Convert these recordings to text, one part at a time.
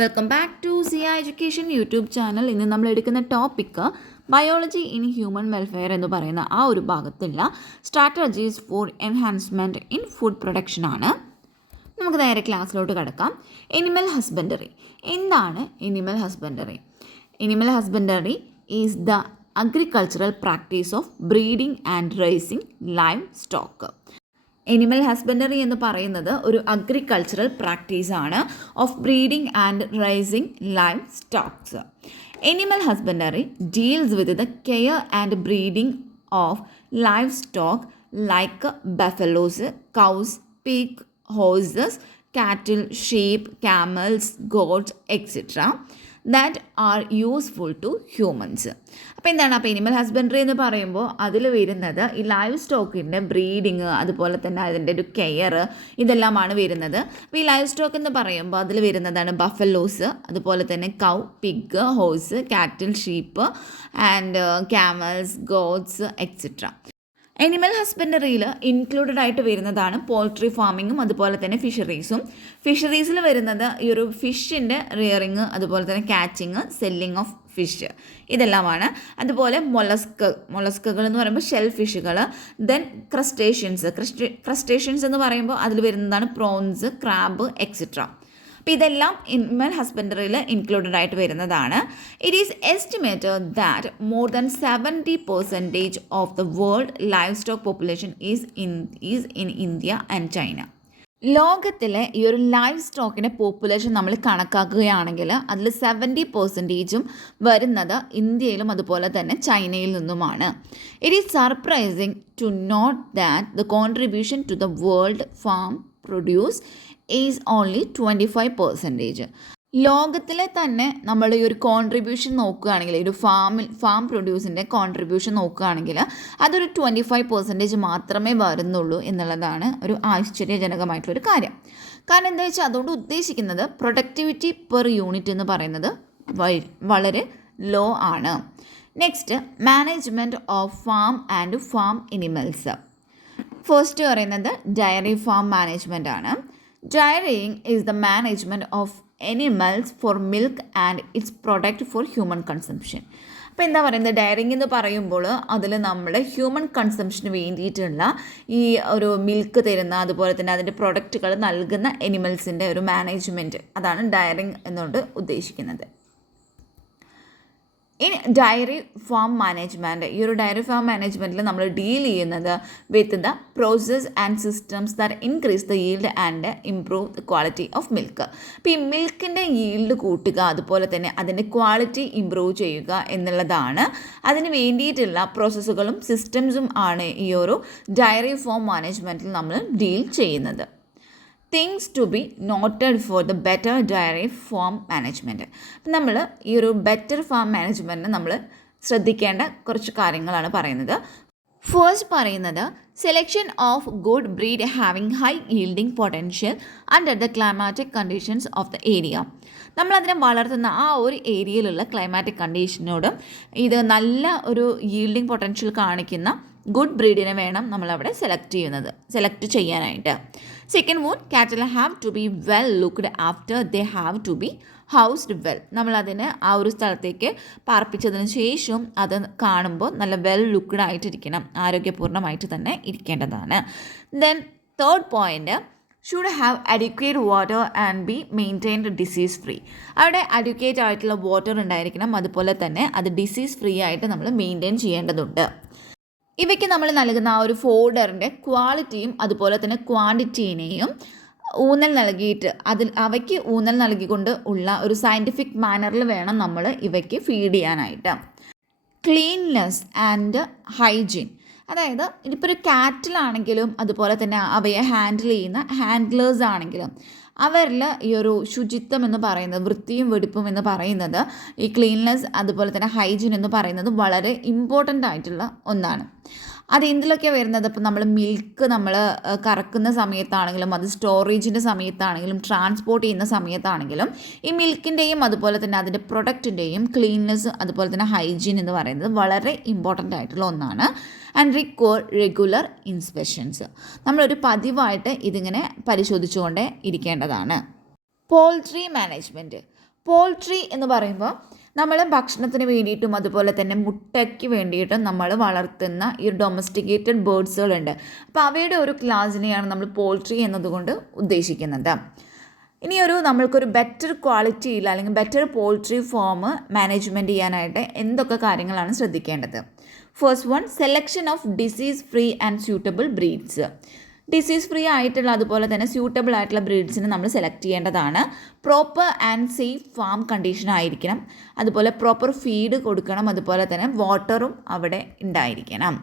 Welcome back to Zia education YouTube channel. ഇന്ന് നമ്മൾ എടുക്കുന്ന topic biology in human welfare എന്ന് പറയുന്ന ആ ഒരു ഭാഗത്തുള്ള strategies for enhancement in food പ്രൊഡക്ഷനാണ്. നമുക്ക് നേരെ ക്ലാസ്സിലോട്ട് കിടക്കാം. Animal husbandry. എന്താണ് animal husbandry? Animal husbandry is the agricultural practice of breeding and raising livestock. Animal husbandry എന്ന് പറയുന്നത് ഒരു അഗ്രികൾച്ചറൽ പ്രാക്ടീസാണ് of breeding and raising livestocks. Animal husbandry deals with the care and breeding of live stock like buffaloes, cows, pig, horses, cattle, sheep, camels, goats, etc. that are useful to humans. അപ്പോൾ എന്താണ് അപ്പോൾ animal husbandry എന്ന് പറയുമ്പോൾ അതിൽ വരുന്നത് ഈ live സ്റ്റോക്കിൻ്റെ breeding, അതുപോലെ തന്നെ അതിൻ്റെ ഒരു കെയർ, ഇതെല്ലാമാണ് വരുന്നത്. അപ്പോൾ ഈ ലൈവ് സ്റ്റോക്ക് എന്ന് പറയുമ്പോൾ അതിൽ വരുന്നതാണ് ബഫലോസ്, അതുപോലെ തന്നെ cow, pig, horse, cattle, sheep and camels, goats etcetera. Animal ഹസ്ബൻഡറിയിൽ ഇൻക്ലൂഡഡ് ആയിട്ട് വരുന്നതാണ് പോൾട്രി ഫാമിങ്ങും അതുപോലെ തന്നെ ഫിഷറീസും. ഫിഷറീസിൽ വരുന്നത് ഈ ഒരു ഫിഷിൻ്റെ റിയറിങ്, അതുപോലെ തന്നെ ക്യാച്ചിങ്, സെല്ലിങ് ഓഫ് ഫിഷ്, ഇതെല്ലാമാണ്. അതുപോലെ മൊളസ്കുകൾ എന്ന് പറയുമ്പോൾ ഷെൽ ഫിഷുകൾ. ദെൻ ക്രസ്റ്റേഷ്യൻസ് എന്ന് പറയുമ്പോൾ അതിൽ വരുന്നതാണ് പ്രോൺസ്, ക്രാബ് എക്സെട്ര. അപ്പോൾ ഇതെല്ലാം എനിമൽ ഹസ്ബൻഡറിയിൽ ഇൻക്ലൂഡഡ് ആയിട്ട് വരുന്നതാണ്. It is estimated that more than 70% of the world live stock population is in India and China. ലോകത്തിലെ ഈ ഒരു ലൈവ് സ്റ്റോക്കിൻ്റെ പോപ്പുലേഷൻ നമ്മൾ കണക്കാക്കുകയാണെങ്കിൽ അതിൽ 70% വരുന്നത് ഇന്ത്യയിലും അതുപോലെ തന്നെ ചൈനയിൽ നിന്നുമാണ്. It is surprising to note that the contribution to the world farm produce is only 25%. ലോകത്തിലെ തന്നെ നമ്മൾ ഈ ഒരു കോൺട്രിബ്യൂഷൻ നോക്കുകയാണെങ്കിൽ, ഒരു ഫാം പ്രൊഡ്യൂസിൻ്റെ കോൺട്രിബ്യൂഷൻ നോക്കുകയാണെങ്കിൽ അതൊരു 25% മാത്രമേ വരുന്നുള്ളൂ എന്നുള്ളതാണ് ഒരു ആശ്ചര്യജനകമായിട്ടുള്ളൊരു കാര്യം. കാരണം എന്താ വെച്ചാൽ അതുകൊണ്ട് ഉദ്ദേശിക്കുന്നത് പ്രൊഡക്ടിവിറ്റി പെർ യൂണിറ്റ് എന്ന് പറയുന്നത് വളരെ ലോ ആണ്. Next, management of farm and farm animals. First പറയുന്നത് ഡയറി ഫാം മാനേജ്മെൻ്റ് ആണ്. Dairying is the management of animals for milk and its product for human consumption. അപ്പോൾ എന്താ പറയുന്നത്, ഡയറിങ് എന്ന് പറയുമ്പോൾ അതിൽ നമ്മൾ ഹ്യൂമൻ കൺസംഷന് വേണ്ടിയിട്ടുള്ള ഈ ഒരു മിൽക്ക് തരുന്ന, അതുപോലെ തന്നെ അതിൻ്റെ പ്രൊഡക്റ്റുകൾ നൽകുന്ന എനിമൽസിൻ്റെ ഒരു മാനേജ്മെൻറ്റ്, അതാണ് ഡയറിങ് എന്നുകൊണ്ട് ഉദ്ദേശിക്കുന്നത്. ഇൻ ഡയറി ഫാം മാനേജ്മെൻറ്റ്, ഈ ഒരു ഡയറി ഫാം മാനേജ്മെൻറ്റിൽ നമ്മൾ ഡീൽ ചെയ്യുന്നത് with the process and systems that increase the yield and improve the quality of milk. അപ്പോൾ ഈ മിൽക്കിൻ്റെ ഈൽഡ് കൂട്ടുക, അതുപോലെ തന്നെ അതിൻ്റെ ക്വാളിറ്റി ഇംപ്രൂവ് ചെയ്യുക എന്നുള്ളതാണ്. അതിന് വേണ്ടിയിട്ടുള്ള പ്രോസസ്സുകളും സിസ്റ്റംസും ആണ് ഈ ഒരു ഡയറി ഫാം മാനേജ്മെൻറ്റിൽ നമ്മൾ ഡീൽ ചെയ്യുന്നത്. Things to be noted for the better dairy farm management. നമ്മൾ ഈ ഒരു ബെറ്റർ ഫാം മാനേജ്മെൻറ്റിന് നമ്മൾ ശ്രദ്ധിക്കേണ്ട കുറച്ച് കാര്യങ്ങളാണ് പറയുന്നത്. ഫസ്റ്റ് പറയുന്നത് selection of good breed having high yielding potential under the climatic conditions of the area. നമ്മളതിനെ വളർത്തുന്ന ആ ഒരു ഏരിയയിലുള്ള ക്ലൈമാറ്റിക് കണ്ടീഷനോടും ഇത് നല്ല ഒരു ഈൽഡിംഗ് പൊട്ടൻഷ്യൽ കാണിക്കുന്ന ഗുഡ് ബ്രീഡിനെ വേണം നമ്മളവിടെ സെലക്ട് ചെയ്യാനായിട്ട്. Second one, cattle have to be well looked after they have to be housed well. നമ്മളതിന് ആ ഒരു സ്ഥലത്തേക്ക് പാർപ്പിച്ചതിന് ശേഷം അത് കാണുമ്പോൾ നല്ല വെൽ ലുക്ക്ഡ് ആയിട്ടിരിക്കണം, ആരോഗ്യപൂർണ്ണമായിട്ട് തന്നെ ഇരിക്കേണ്ടതാണ്. Then third point, should have adequate water and be maintained disease free. അവിടെ അഡ്യൂക്കേറ്റ് ആയിട്ടുള്ള വാട്ടർ ഉണ്ടായിരിക്കണം, അതുപോലെ തന്നെ അത് ഡിസീസ് ഫ്രീ ആയിട്ട് നമ്മൾ മെയിൻറ്റെയിൻ ചെയ്യേണ്ടതുണ്ട്. ഇവയ്ക്ക് നമ്മൾ നൽകുന്ന ആ ഒരു ഫോഡറിൻ്റെ ക്വാളിറ്റിയും അതുപോലെ തന്നെ ക്വാണ്ടിറ്റീനെയും ഊന്നൽ നൽകിയിട്ട് അവയ്ക്ക് ഊന്നൽ നൽകിക്കൊണ്ട് ഉള്ള ഒരു സയൻറ്റിഫിക് മാനറിൽ വേണം നമ്മൾ ഇവയ്ക്ക് ഫീഡ് ചെയ്യാനായിട്ട്. ക്ലീൻനെസ് ആൻഡ് ഹൈജീൻ, അതായത് ഇതിപ്പോൾ ഒരു കാറ്റിലാണെങ്കിലും അതുപോലെ തന്നെ അവയെ ഹാൻഡിൽ ചെയ്യുന്ന ഹാൻഡ്ലേഴ്സ് ആണെങ്കിലും അവരിൽ ഈ ഒരു ശുചിത്വം എന്ന് പറയുന്നത്, വൃത്തിയും വെടിപ്പും എന്ന് പറയുന്നത്, ഈ ക്ലീൻനെസ് അതുപോലെ തന്നെ ഹൈജീൻ എന്ന് പറയുന്നത് വളരെ ഇമ്പോർട്ടൻ്റ് ആയിട്ടുള്ള ഒന്നാണ്. അത് എന്തിലൊക്കെയാണ് വരുന്നത്, ഇപ്പോൾ നമ്മൾ മിൽക്ക് നമ്മൾ കറക്കുന്ന സമയത്താണെങ്കിലും അത് സ്റ്റോറേജിൻ്റെ സമയത്താണെങ്കിലും ട്രാൻസ്പോർട്ട് ചെയ്യുന്ന സമയത്താണെങ്കിലും ഈ മിൽക്കിൻ്റെയും അതുപോലെ തന്നെ അതിൻ്റെ പ്രൊഡക്റ്റിൻ്റെയും ക്ലീൻനെസ് അതുപോലെ തന്നെ ഹൈജീൻ എന്ന് പറയുന്നത് വളരെ ഇമ്പോർട്ടൻ്റ് ആയിട്ടുള്ള ഒന്നാണ്. And require regular inspections. നമ്മളൊരു പതിവായിട്ട് ഇതിങ്ങനെ പരിശോധിച്ചുകൊണ്ടേ ഇരിക്കേണ്ടതാണ്. Poultry management. പോൾട്രി എന്ന് പറയുമ്പോൾ നമ്മൾ ഭക്ഷണത്തിന് വേണ്ടിയിട്ടും അതുപോലെ തന്നെ മുട്ടയ്ക്ക് വേണ്ടിയിട്ടും നമ്മൾ വളർത്തുന്ന ഈ ഡൊമസ്റ്റിക്കേറ്റഡ് ബേർഡ്സുകളുണ്ട്. അപ്പോൾ അവയുടെ ഒരു ക്ലാസ്സിനെയാണ് നമ്മൾ പോൾട്രി എന്നതുകൊണ്ട് ഉദ്ദേശിക്കുന്നത്. നമ്മൾക്കൊരു ബെറ്റർ ക്വാളിറ്റിയിൽ അല്ലെങ്കിൽ ബെറ്റർ പോൾട്രി ഫാം മാനേജ്മെൻറ്റ് ചെയ്യാനായിട്ട് എന്തൊക്കെ കാര്യങ്ങളാണ് ശ്രദ്ധിക്കേണ്ടത്? First one, selection of disease free and suitable breeds. Disease free ആയിട്ടുള്ള അതുപോലെ തന്നെ സ്യൂട്ടബിൾ ആയിട്ടുള്ള ബ്രീഡ്സിനെ നമ്മൾ സെലക്ട് ചെയ്യേണ്ടതാണ്. Proper and safe farm condition ആയിരിക്കണം. അതുപോലെ പ്രോപ്പർ ഫീഡ് കൊടുക്കണം. അതുപോലെ തന്നെ വാട്ടറും അവിടെ ഉണ്ടായിരിക്കണം.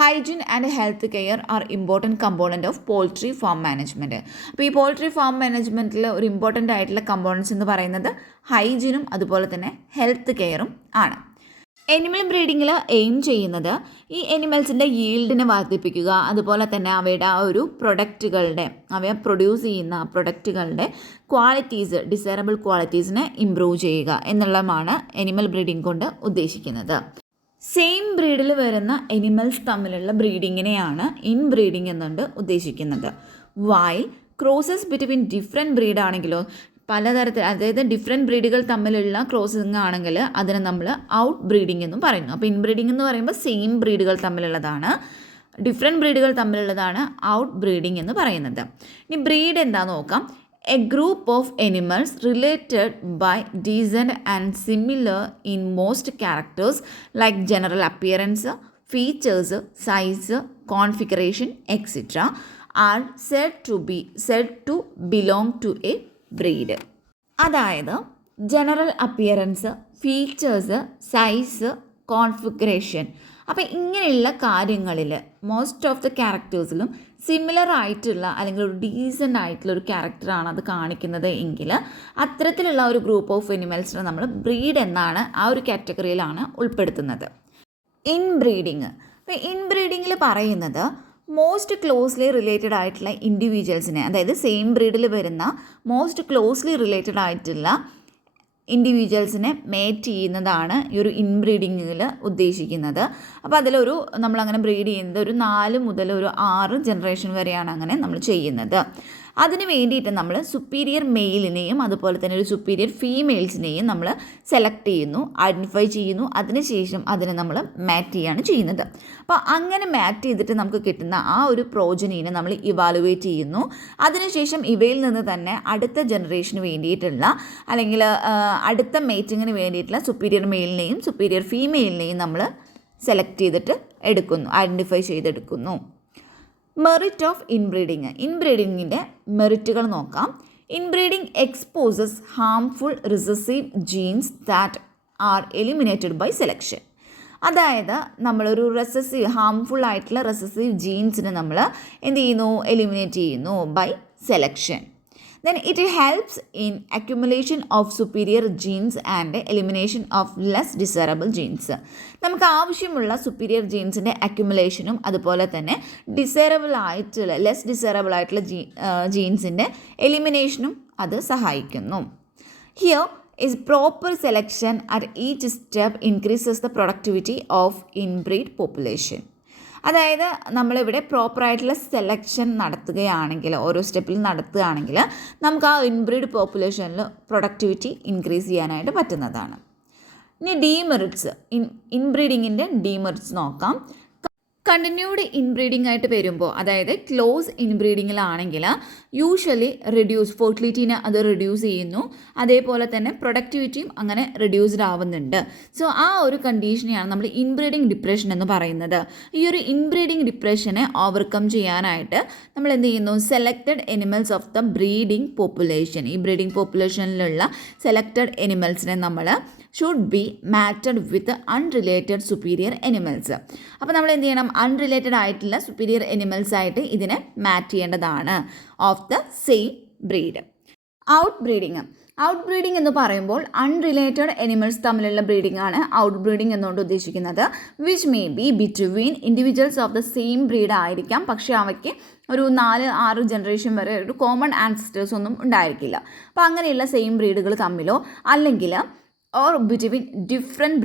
Hygiene and health care are important component of poultry farm management. അപ്പോൾ ഈ പോൾട്രി ഫാം മാനേജ്മെൻറ്റിൽ ഒരു ഇമ്പോർട്ടൻ്റ് ആയിട്ടുള്ള കമ്പോണൻസ് എന്ന് പറയുന്നത് ഹൈജീനും അതുപോലെ തന്നെ ഹെൽത്ത് കെയറും ആണ്. എനിമൽ ബ്രീഡിങ്ങിൽ എയിം ചെയ്യുന്നത് ഈ എനിമൽസിൻ്റെ ഈൽഡിനെ വർദ്ധിപ്പിക്കുക, അതുപോലെ തന്നെ അവയുടെ ആ ഒരു പ്രൊഡക്റ്റുകളുടെ അവയെ പ്രൊഡ്യൂസ് ചെയ്യുന്ന പ്രൊഡക്റ്റുകളുടെ ക്വാളിറ്റീസ്, ഡിസൈറബിൾ ക്വാളിറ്റീസിനെ ഇംപ്രൂവ് ചെയ്യുക എന്നുള്ളതാണ് എനിമൽ ബ്രീഡിംഗ് കൊണ്ട് ഉദ്ദേശിക്കുന്നത്. സെയിം ബ്രീഡിൽ വരുന്ന എനിമൽസ് തമ്മിലുള്ള ബ്രീഡിങ്ങിനെയാണ് ഇൻബ്രീഡിംഗ് എന്നുകൊണ്ട് ഉദ്ദേശിക്കുന്നത്. While crosses between different breed ആണെങ്കിലോ പലതരത്തിൽ, അതായത് ഡിഫറെൻറ്റ് ബ്രീഡുകൾ തമ്മിലുള്ള ക്രോസിങ് ആണെങ്കിൽ അതിനെ നമ്മൾ ഔട്ട് ബ്രീഡിംഗ് എന്നും പറയുന്നു. അപ്പോൾ ഇൻബ്രീഡിംഗ് എന്ന് പറയുമ്പോൾ സെയിം ബ്രീഡുകൾ തമ്മിലുള്ളതാണ്, ഡിഫറെൻറ്റ് ബ്രീഡുകൾ തമ്മിലുള്ളതാണ് ഔട്ട് ബ്രീഡിംഗ് എന്ന് പറയുന്നത്. ഇനി ബ്രീഡ് എന്താണെന്ന് നോക്കാം. A group of animals related by descent and similar in most characters like general appearance, features, size, configuration etcetera are said to belong to a breed. അതായത് general appearance, features, size, configuration. അപ്പോൾ ഇങ്ങനെയുള്ള കാര്യങ്ങളിൽ most of the ക്യാരക്ടേഴ്സിലും similar ആയിട്ടുള്ള അല്ലെങ്കിൽ ഒരു decent ആയിട്ടുള്ള ഒരു ക്യാരക്ടറാണ് അത് കാണിക്കുന്നത് എങ്കിൽ അത്തരത്തിലുള്ള ഒരു ഗ്രൂപ്പ് ഓഫ് എനിമൽസിനെ നമ്മൾ ബ്രീഡ് എന്നാണ് ആ ഒരു കാറ്റഗറിയിലാണ് ഉൾപ്പെടുത്തുന്നത്. ഇൻബ്രീഡിങ്. അപ്പോൾ ഇൻബ്രീഡിങ്ങിൽ പറയുന്നത് മോസ്റ്റ് ക്ലോസ്ലി റിലേറ്റഡ് ആയിട്ടുള്ള ഇൻഡിവിജ്വൽസിനെ, അതായത് സെയിം ബ്രീഡിൽ വരുന്ന മോസ്റ്റ് ക്ലോസ്ലി റിലേറ്റഡ് ആയിട്ടുള്ള ഇൻഡിവിജ്വൽസിനെ മേറ്റ് ചെയ്യുന്നതാണ് ഈ ഒരു ഇൻബ്രീഡിങ്ങിൽ ഉദ്ദേശിക്കുന്നത്. അപ്പോൾ അതിലൊരു നമ്മളങ്ങനെ ബ്രീഡ് ചെയ്യുന്നത് ഒരു 4 മുതൽ ഒരു 6 ജനറേഷൻ വരെയാണ് അങ്ങനെ നമ്മൾ ചെയ്യുന്നത്. അതിന് വേണ്ടിയിട്ട് നമ്മൾ സുപ്പീരിയർ മെയിലിനെയും അതുപോലെ തന്നെ ഒരു സുപ്പീരിയർ ഫീമെയിൽസിനെയും നമ്മൾ സെലക്ട് ചെയ്യുന്നു, ഐഡൻറ്റിഫൈ ചെയ്യുന്നു. അതിനുശേഷം അതിനെ നമ്മൾ മാറ്റ് ചെയ്യുകയാണ് ചെയ്യുന്നത്. അപ്പോൾ അങ്ങനെ മാറ്റ് ചെയ്തിട്ട് നമുക്ക് കിട്ടുന്ന ആ ഒരു പ്രോജനീനെ നമ്മൾ ഇവാലുവേറ്റ് ചെയ്യുന്നു. അതിനുശേഷം ഇവയിൽ നിന്ന് തന്നെ അടുത്ത ജനറേഷന് വേണ്ടിയിട്ടുള്ള അല്ലെങ്കിൽ അടുത്ത മേറ്റിങ്ങിന് വേണ്ടിയിട്ടുള്ള സുപ്പീരിയർ മെയിലിനെയും സുപ്പീരിയർ ഫീമെയിലിനെയും നമ്മൾ സെലക്ട് ചെയ്തിട്ട് എടുക്കുന്നു, ഐഡൻറ്റിഫൈ ചെയ്തെടുക്കുന്നു. Merit of inbreeding. ഇൻബ്രീഡിങ്ങിൻ്റെ മെറിറ്റുകൾ നോക്കാം. Inbreeding exposes harmful recessive genes that are eliminated by selection. അതായത് നമ്മളൊരു ഹാംഫുൾ ആയിട്ടുള്ള റെസസീവ് ജീൻസിനെ നമ്മൾ എന്ത് ചെയ്യുന്നു? എലിമിനേറ്റ് ചെയ്യുന്നു by selection. Then it helps in accumulation of superior genes and elimination of less desirable genes. നമുക്ക് ആവശ്യമുള്ള സുപ്പീരിയർ ജീൻസിൻ്റെ അക്യുമുലേഷനും അതുപോലെ തന്നെ ലെസ് ഡിസൈറബിൾ ആയിട്ടുള്ള ജീൻസിൻ്റെ എലിമിനേഷനും അത് സഹായിക്കുന്നു. Here is proper selection at each step increases the productivity of inbreed population. അതായത് നമ്മളിവിടെ പ്രോപ്പറായിട്ടുള്ള സെലക്ഷൻ നടത്തുകയാണെങ്കിൽ, ഓരോ സ്റ്റെപ്പിൽ നടത്തുകയാണെങ്കിൽ നമുക്ക് ആ ഇൻബ്രീഡ് പോപ്പുലേഷനിൽ പ്രൊഡക്ടിവിറ്റി ഇൻക്രീസ് ചെയ്യാനായിട്ട് പറ്റുന്നതാണ്. ഇനി ഡീമെറിറ്റ്സ്, ഇൻബ്രീഡിങ്ങിൻ്റെ ഡീമെറിറ്റ്സ് നോക്കാം. കണ്ടിന്യൂഡ് ഇൻബ്രീഡിംഗ് ആയിട്ട് വരുമ്പോൾ, അതായത് ക്ലോസ് ഇൻബ്രീഡിങ്ങിലാണെങ്കിൽ യൂഷ്വലി ഫെർട്ടിലിറ്റീനെ അത് റെഡ്യൂസ് ചെയ്യുന്നു, അതേപോലെ തന്നെ പ്രൊഡക്ടിവിറ്റിയും അങ്ങനെ റെഡ്യൂസ്ഡ് ആവുന്നുണ്ട്. സോ ആ ഒരു കണ്ടീഷനെയാണ് നമ്മൾ ഇൻബ്രീഡിംഗ് ഡിപ്രഷൻ എന്ന് പറയുന്നത്. ഈ ഒരു ഇൻബ്രീഡിംഗ് ഡിപ്രഷനെ ഓവർകം ചെയ്യാനായിട്ട് നമ്മൾ എന്ത് ചെയ്യുന്നു? Selected animals of the breeding population, ഈ ബ്രീഡിംഗ് പോപ്പുലേഷനിലുള്ള സെലക്റ്റഡ് എനിമൽസിനെ നമ്മൾ should be mated with unrelated superior animals. അപ്പോൾ നമ്മൾ എന്ത് ചെയ്യണം? അൺറിലേറ്റഡ് ആയിട്ടുള്ള സുപ്പീരിയർ എനിമൽസ് ആയിട്ട് ഇതിനെ മാറ്റ് ചെയ്യേണ്ടതാണ് of the same breed. Out breeding എന്ന് പറയുമ്പോൾ അൺറിലേറ്റഡ് എനിമൽസ് തമ്മിലുള്ള ബ്രീഡിംഗ് ആണ് ഔട്ട് ബ്രീഡിംഗ് എന്നുകൊണ്ട് ഉദ്ദേശിക്കുന്നത്. Which may be between individuals of the same breed ആയിരിക്കാം, പക്ഷേ അവയ്ക്ക് ഒരു 4-6 ജനറേഷൻ വരെ ഒരു കോമൺ ആൻസിസ്റ്റേഴ്സ് ഒന്നും ഉണ്ടായിരിക്കില്ല. അപ്പോൾ അങ്ങനെയുള്ള സെയിം ബ്രീഡുകൾ തമ്മിലോ അല്ലെങ്കിൽ ഓർ ബിറ്റ്വീൻ ഡിഫറെൻറ്റ്